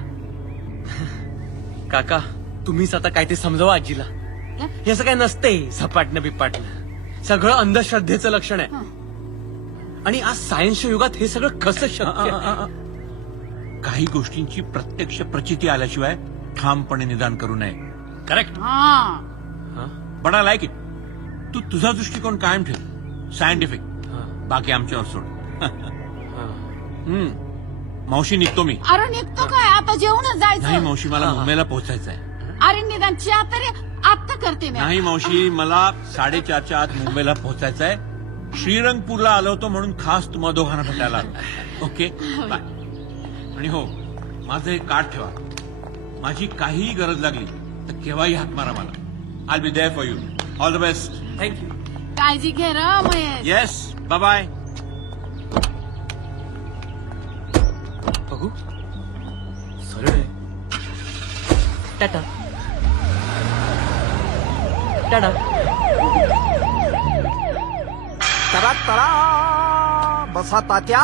काका तुम्हीच आता काय ते समजावा आजीला. हे असं काय नसते सपाटणं बिपाटणं, सगळं अंधश्रद्धेचं लक्षण आहे. आणि आज सायन्सच्या युगात हे सगळं कसं शक्य आहे? काही गोष्टींची प्रत्यक्ष प्रचिती आल्याशिवाय ठामपणे निदान करू नये. करेक्ट. हा बट आय लाईक इट. तू तुझा दृष्टिकोन कायम ठेव, सायंटिफिक. बाकी आमच्यावर सोड. मावशी, निघतो मी. अरे निघतो काय, आता जेवणच नाही जायचं. मावशी, मला मुंबईला पोहोचायचं आहे. अरे निदान चहा तरी आत्ता करते मी. नाही मावशी, मला 4:30च्या आत मुंबईला पोहोचायचं आहे. श्रीरंगपूरला आलो होतो म्हणून खास तुम्हा दोघांना भेटायला आलो. Okay, bye. आणि हो, माझं एक कार्ड ठेवा. माझी काहीही गरज लागली तर केव्हाही हाक मारा मला. I be there for you. All the best. Thank you. काळजी घे र महेश. Yes, bye bye. बघू सरळ आहे. टाटा टाटा. तरा तरा बसा तात्या,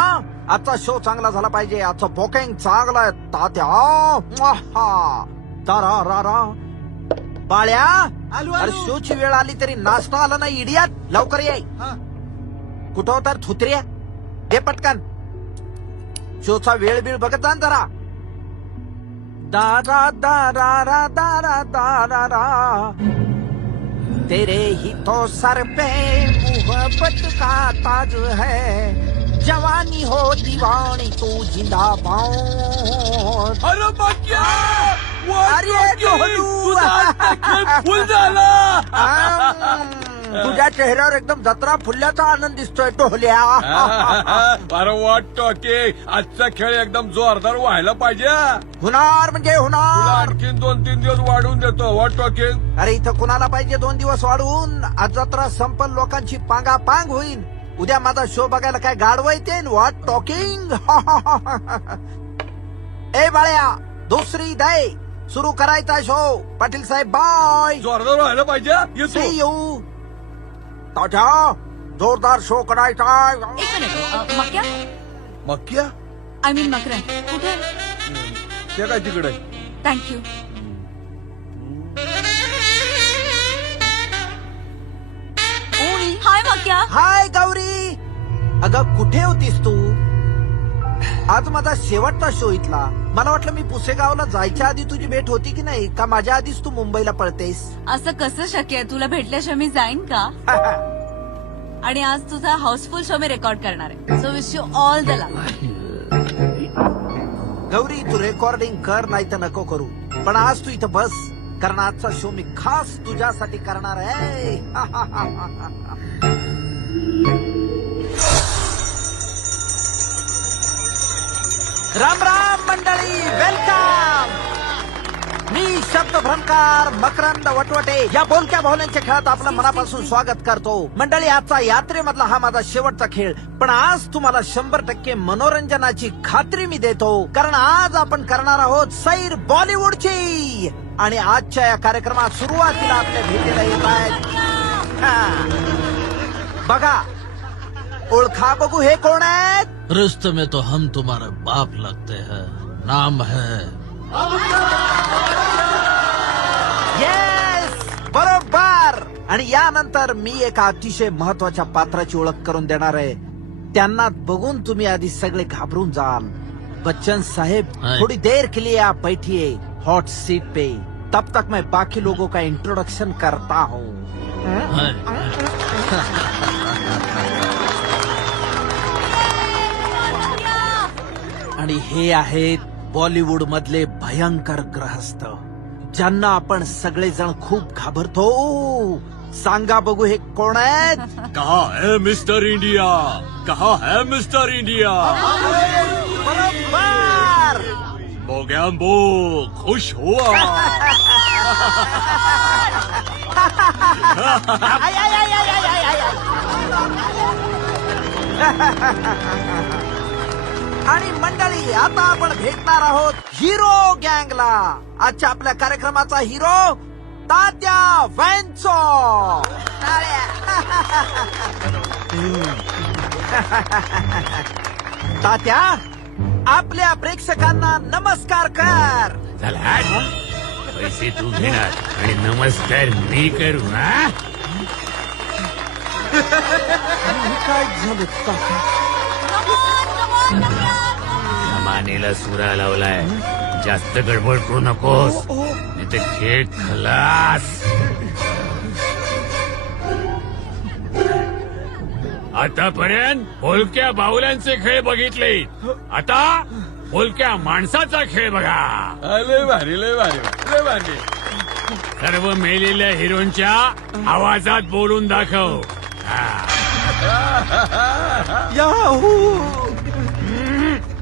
आजचा शो चांगला झाला पाहिजे. आजचं बुकिंग चांगलं आहे तात्या. आहा. तरा रा रा. बाळ्या, अरे शोची वेळ आली तरी नाश्ता आला नाही. इडियट, लवकर ये. कुठं होता थुत्र्या? दे पटकन. शोचा वेळ बीळ बघत जा ना जरा. दारा दारा रा दारा दारा रा. तेरे ही तो सर पे मोहब्बत का ताज है, जवानी हो दीवानी तू जिंदाबाद. अरे बच्चा, अरे ढोलू. फुल झाला. तुझ्या चेहऱ्यावर एकदम जत्रा फुलल्याचा आनंद दिसतोय टोहल्या. अरे वाटतो की आजचा खेळ एकदम जोरदार व्हायला पाहिजे. होणार म्हणजे तुला होणार. आणखीन 2-3 दिवस वाढवून देतो. वाटतो की अरे इथं कुणाला पाहिजे 2 दिवस वाढवून? आज जत्रा संपल, लोकांची पांगापांग होईल. उद्या माझा शो बघायला काय गाडवं येते? What talking. ए बाळ्या, दुसरी दे. सुरू करायचा शो. पाटील साहेब बाय. जोरदार व्हायला पाहिजे. येतो. See you. तात्या, जोरदार शो करायचा. एक मिनिट, मक्या, मक्या आय मीन मकरन कुठे? ते काय तिकडे? थँक्यू. हाय मक्या. हाय गौरी. अगं कुठे होतीस तू? आज माझा शेवटचा शो इथला. मला वाटलं मी पुसेगावला जायच्या आधी तुझी भेट होती की नाही, का माझ्या आधीच तू मुंबईला पळतेस? असं कसं शक्य आहे? तुला भेटल्याशिवाय मी जाईन का? आणि आज तुझा हाऊसफुल शो मी रेकॉर्ड करणार आहे. So wish you all the luck. Gauri, तू रेकॉर्डिंग कर नाही तर नको करू, पण आज तू इथं बस, कारण आजचा शो मी खास तुझ्यासाठी करणार आहे. राम राम मंडळी, वेलकम. मी शब्दभ्रंकार मकरंद वटवटे या बोलक्या भावल्यांच्या खेळात आपलं मनापासून स्वागत करतो. मंडळी, आजचा यात्रेमधला हा माझा शेवटचा खेळ, पण आज तुम्हाला 100% मनोरंजनाची खात्री मी देतो, कारण आज आपण करणार आहोत सैर बॉलिवूडची. आणि आजच्या या कार्यक्रमात सुरुवातीला आपल्या भेटीला येत आहेत, बघा, ओळखा बघू, हे कोण आहेत? रिश्ते में तो हम तुम्हारे बाप लगते हैं. नाम है येस, बरोबर. आणि यानंतर मी एका अतिशय महत्वाच्या पात्राची ओळख करून देणार आहे. त्यांना बघून तुम्ही आधी सगळे घाबरून जाल, बच्चन साहब हाँ। थोड़ी देर के लिए आप बैठिए हॉट सीट पे, तब तक मैं बाकी लोगों का इंट्रोडक्शन करता हूँ. आणि हे आहेत बॉलिवूड मधले भयंकर ग्रहस्थ, ज्यांना आपण सगळेजण खूप घाबरतो. सांगा बघू हे कोण आहेत? कहा है मिस्टर इंडिया, कहा है मिस्टर इंडिया. बरोबर. मोगॅम्बो खुश हुआ. I, I, I, I, I, I, I. आणि मंडळी, आता आपण भेटणार आहोत हिरो गँगला. आजच्या आपल्या कार्यक्रमाचा हिरो तात्या वॅन्सो. तात्या, आपल्या प्रेक्षकांना नमस्कार कर. चला हट. पैसे तू घेणार आणि नमस्कार मी करू. हा काय झालं तात्या? मानेला सुरा लावलाय. जास्त गडबड करू नकोस, नाही तर खेळ खलास. आतापर्यंत बोलक्या बाहुल्यांचे खेळ बघितले, आता बोलक्या माणसाचा खेळ बघा. लय भारी लय भारी लय भारी. सर्व मेलेल्या हिरोंच्या आवाजात बोलून दाखव. याहू,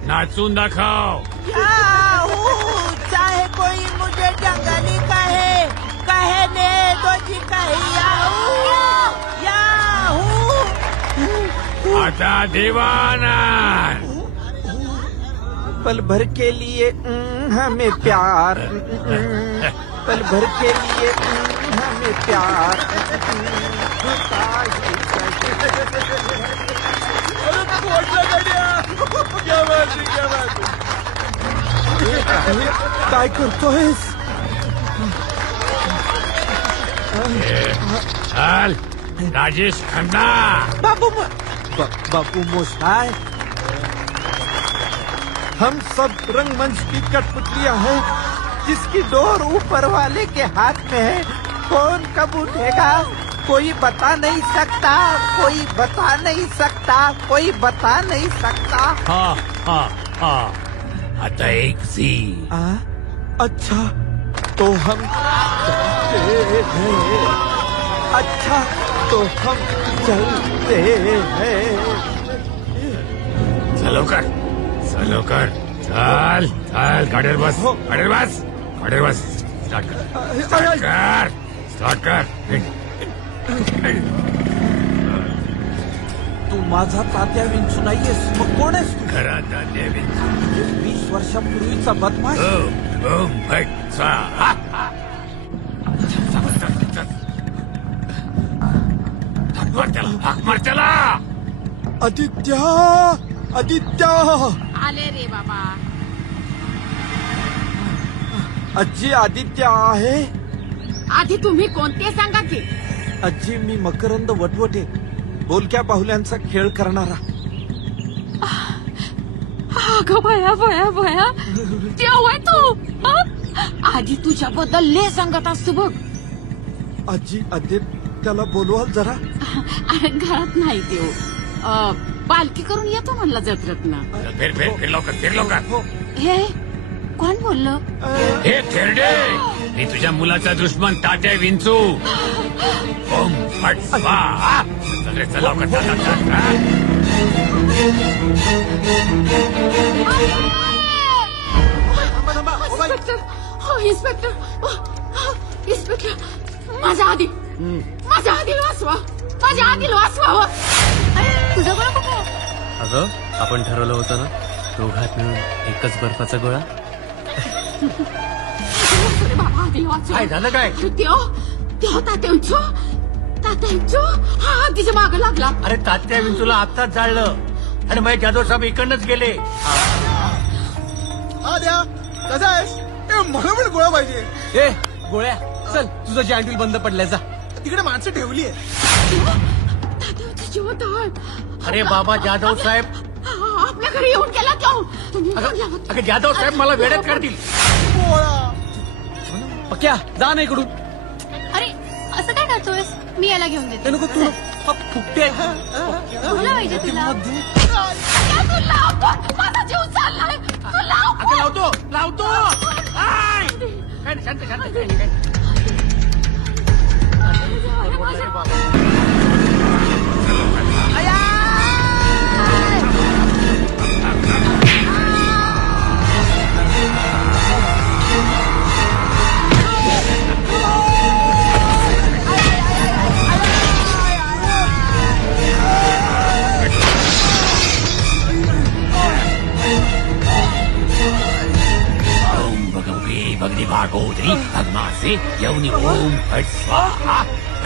नाचून दाखव. याहू, चाहे कोई मुझे जंगली कहने दो जी कहे. Yahoo, Yahoo. आता देवाना पल भर के लिए हमें प्यार, पल भर के लिए हमें प्यार. काय करतोयस? चल राजेश खन्ना. बाबू मोशाय, हम सब रंगमंच की कठपुतलियां हैं, जिसकी डोर ऊपर वाले के हाथ में है. कौन कब उठेगा कोई बता नहीं सकता, कोई बता नहीं सकता, कोई बता नहीं सकता. हा हा हा. आता एक सी. अच्छा तो हम चलते हैं. अच्छा तो हम चलते हैं. चलो कर, चलो कर. चल चल, गाडीवर बस, गाडीवर बस, गाडीवर बस. स्टार्ट कर, स्टार्ट कर, स्टार्ट कर. तू माझा तात्या विंचू नाहीयेस, मग कोण आहेस तू? खरा तात्या विंचू. 20 वर्षापूर्वीचा बदमाश. बूम फट स्वाहा. हाक मार त्याला, हाक मार त्याला. आदित्य, आदित्य. आले रे बाबा. आजी, आदित्य आहे. आधी तुम्ही कोणते सांगा की. आजी, मी मकरंद वटवटे, बोलक्या बाहुल्यांचा खेळ करणारा. अगं भया भया भया, तेव्हा आहे तू. आधी तुझ्याबद्दल ले सांगत असतो बघ. आजी, आदित्याला बोलवाल जरा. अरे घरात नाही देऊ, पालखी करून येतो म्हणला जत्रेतनं. फिर फिर फिर लवकर, फिर लवकर. हे कोण बोललं? हे थेरडे, मी तुझ्या मुलाचा दुश्मन तात्या विंचू. बूम फट स्वाहा. चल रे, चल लवकर, चल चल चल. इन्स्पेक्टर, हो इन्स्पेक्टर, इन्स्पेक्टर, माझ्या आधी वाचवा, माझ्या आधी वाचवा. तुझा गोळा कुठे आहे? अगं, आपण ठरवलं होतं ना, दोघात मिळून एकच बर्फाचा गोळा. बाबा आधी वाचवा. काय झालं काय? तेव्हा तात्यांचो हा तिच्या मागे लागला. अरे तात्या विंचूला आत्ताच जाळलं आणि मग जाधव साहेब इकडनंच गेले. कसा आहेस? मला पण गोळा पाहिजे. ए गोळ्या, चल तुझं जॉईंट बंद पडलाय, जा. तिकडे माणसं ठेवली आहे. तात्यांची जिवंत आहे. अरे बाबा जाधव साहेब, आपल्या घरी येऊन गेला तो अगं जाधव साहेब मला वेड्यात काढतील. पक्या जा ना इकडून. अरे असं काय करतोयस? मी याला घेऊन देते. नको तू फुकटे. तुला पाहिजे तुला. माझा जीव चाललाय. तू लाव. अगं लावतो. आय! काय नाही, शांत काय नाही. भगनी भागोदरी भगमासे यौनि ओम फट स्वाहा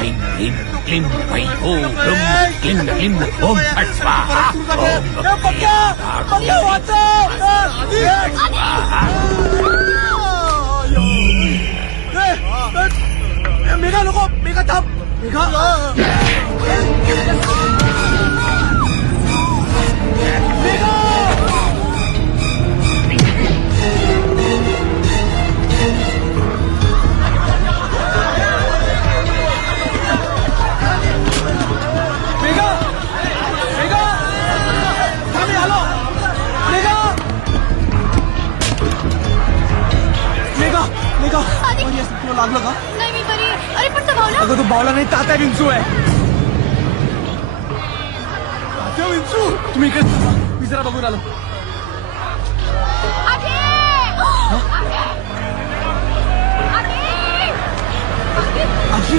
ऐं ह्रीं क्लीं वै हो ह्रुं क्लीं क्लीं ओम फट स्वाहा ओम भगवती मेघा नको. मेघा थांब. मेघा तुला लागलं का? नाही मी बरी. अरे पण तो भावला. अगं तू बावला नाही, तात्या विंचू आहे. तात्या विंचू तुम्ही इकडे थांबा. मी जरा बघून आलो. आजी आजी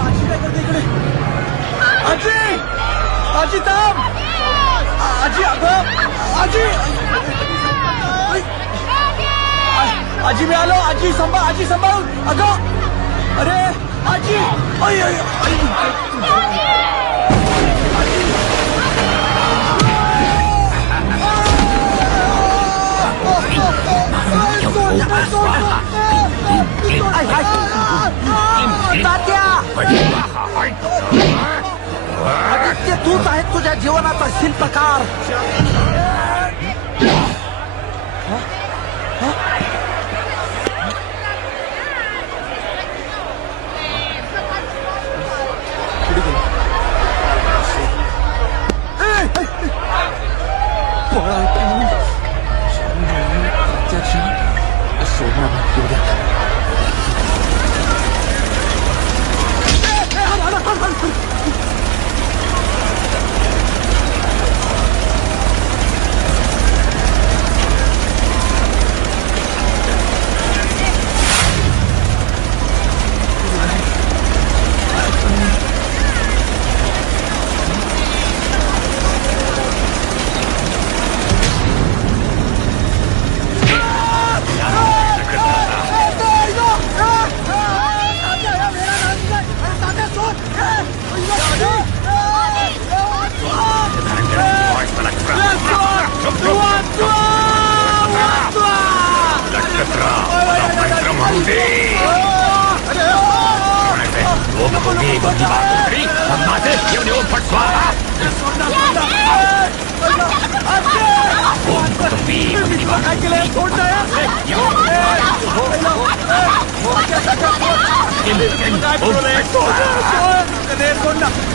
आजी काय करते इकडे? आजी आजी थांब. आजी अगं आजी आजी मी आलो. आजी सांभाळ. अगं अरे आजी. आई आई आई. आदित्य तूच आहे तुझ्या जीवनाचा शिल्पकार.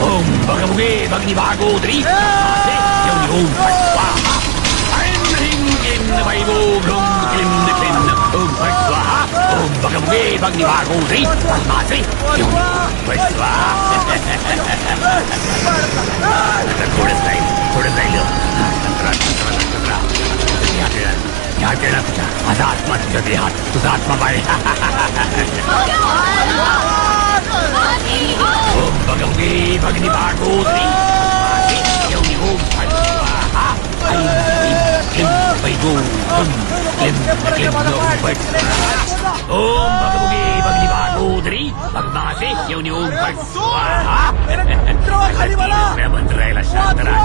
ओम भगवते भगनी भागोदरी यौनि ओम फट स्वाहा ऐं ह्रीं क्लीं वै हो ह्रुं क्लीं क्लीं ओम फट स्वाहा ओम भगवते भगनी भागोदरी भगमासे यौनि ओम फट स्वाहा. थोडं जाईल. या केला तुझ्या माझा आत्मा तुझ्या देहात तुझा आत्मा बाहेर. ओम भगवते भगनी भागोदरी यौनि ओम फट स्वाहा ऐं ह्रीं क्लीं वै हो ह्रुं क्लीं क्लीं ओम फट स्वाहा ओम भगवते भगनी भागोदरी भगमासे यौनि ओम फट स्वाहा. मंत्र राहिला. शांतरा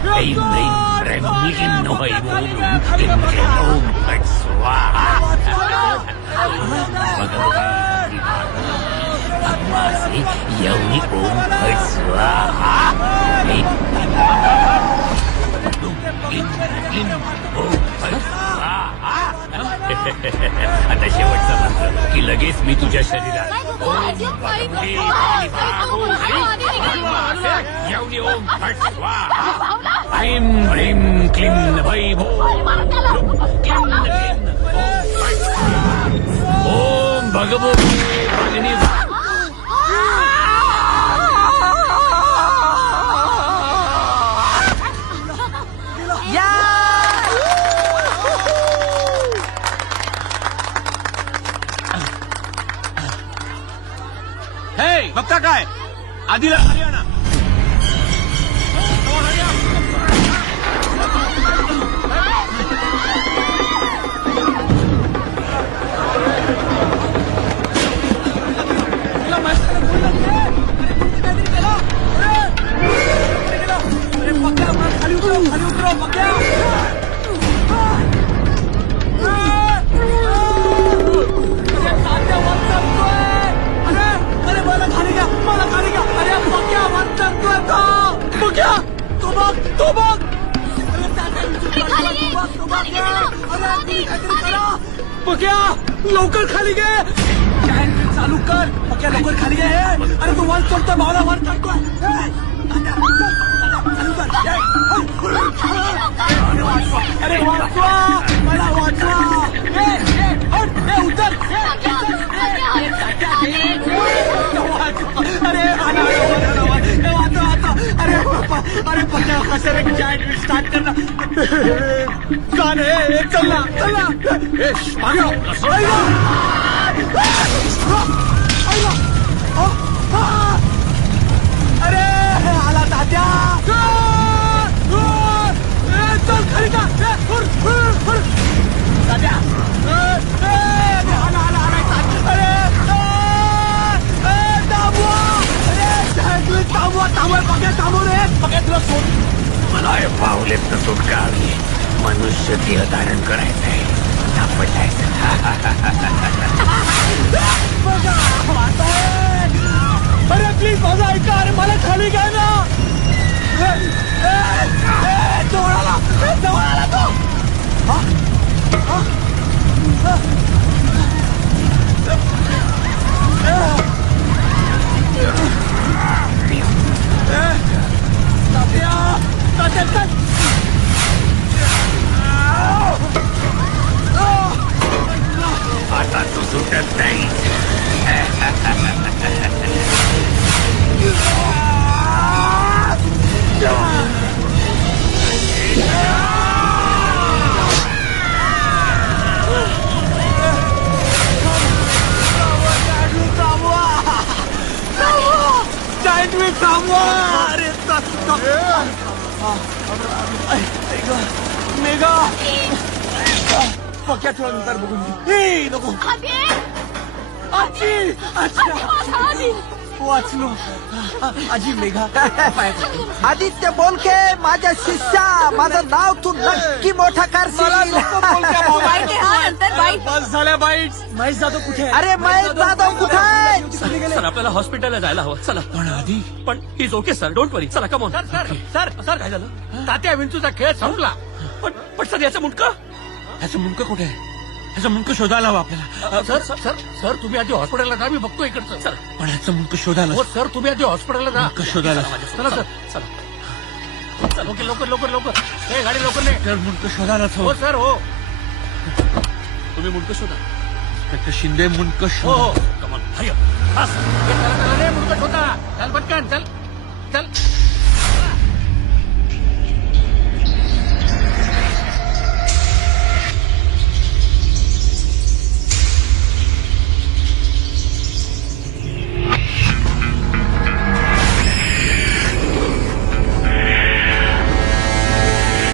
ऐं ह्रीं ह्रीं क्लीं वै हो ह्रुं क्लीं क्लीं ओम फट स्वाहा. भगवासे यौनि ओम फट स्वाहा. लगेच मी तुझ्या शरीरात येऊन ओम फट स्वाहा ऐं ह्रीं क्लीं नभै भो क्लीं क्लीं ओम भगवो भगिनी हे बघता काय आधीला हरियाणा लवकर खाली घे चालू कर पक्या लवकर खाली घे अरे तू वन चढतोय भावला वन चढतोय अरे वाचवा मला वाचवा उतर अरे पक्या कसं रे जायंट स्टार्ट कर ना गाणे चल ना मागे अरे आला तात्या चल खाली का तात्या मला हे पावलेत सुटका हवी मनुष्य देह धारण करायचंय अरे प्लीज माझा ऐका अरे मला खाली घ्या ना जवळ आला तो आता तू सुटत नाही जायंट मी थांबवा अरे मेघा पक्या तुला नंतर बघून घे नको आजी आजी वाचलो आजी मेघा आदित्य बोलके माझ्या शिष्या माझं नाव तू नक्की मोठा करशील वाईट आहे हा नंतर वाईट बस झाल्या बाईट महेश जाधव कुठे आहे? अरे महेश जाधव कुठे आहे? सर आपल्याला हॉस्पिटलला जायला हवं चला पण आधी पण इज ओके सर डोंट वरी चला कमॉन सर काय झालं तात्या विंचूचा खेळ संपला पण सर याचं मुंडकं ह्याचं मुंडकं कुठे आहे ह्याचं मुंडकं शोधायला हवं आपल्याला सर तुम्ही आधी हॉस्पिटलला जा मी बघतो इकडचं सर पण ह्याचं मुंडकं शोधायला हो सर तुम्ही आधी हॉस्पिटलला जा शोधायला चला सर चला ओके लवकर हे गाडी लवकर नाही मुंडकं शोधायलाच हो सर हो तुम्ही मुंडकं शोधा इंस्पेक्टर शिंदे मुंडकं शोध हो कमॉन हरी मुंडकं शोधा चल पटकन चल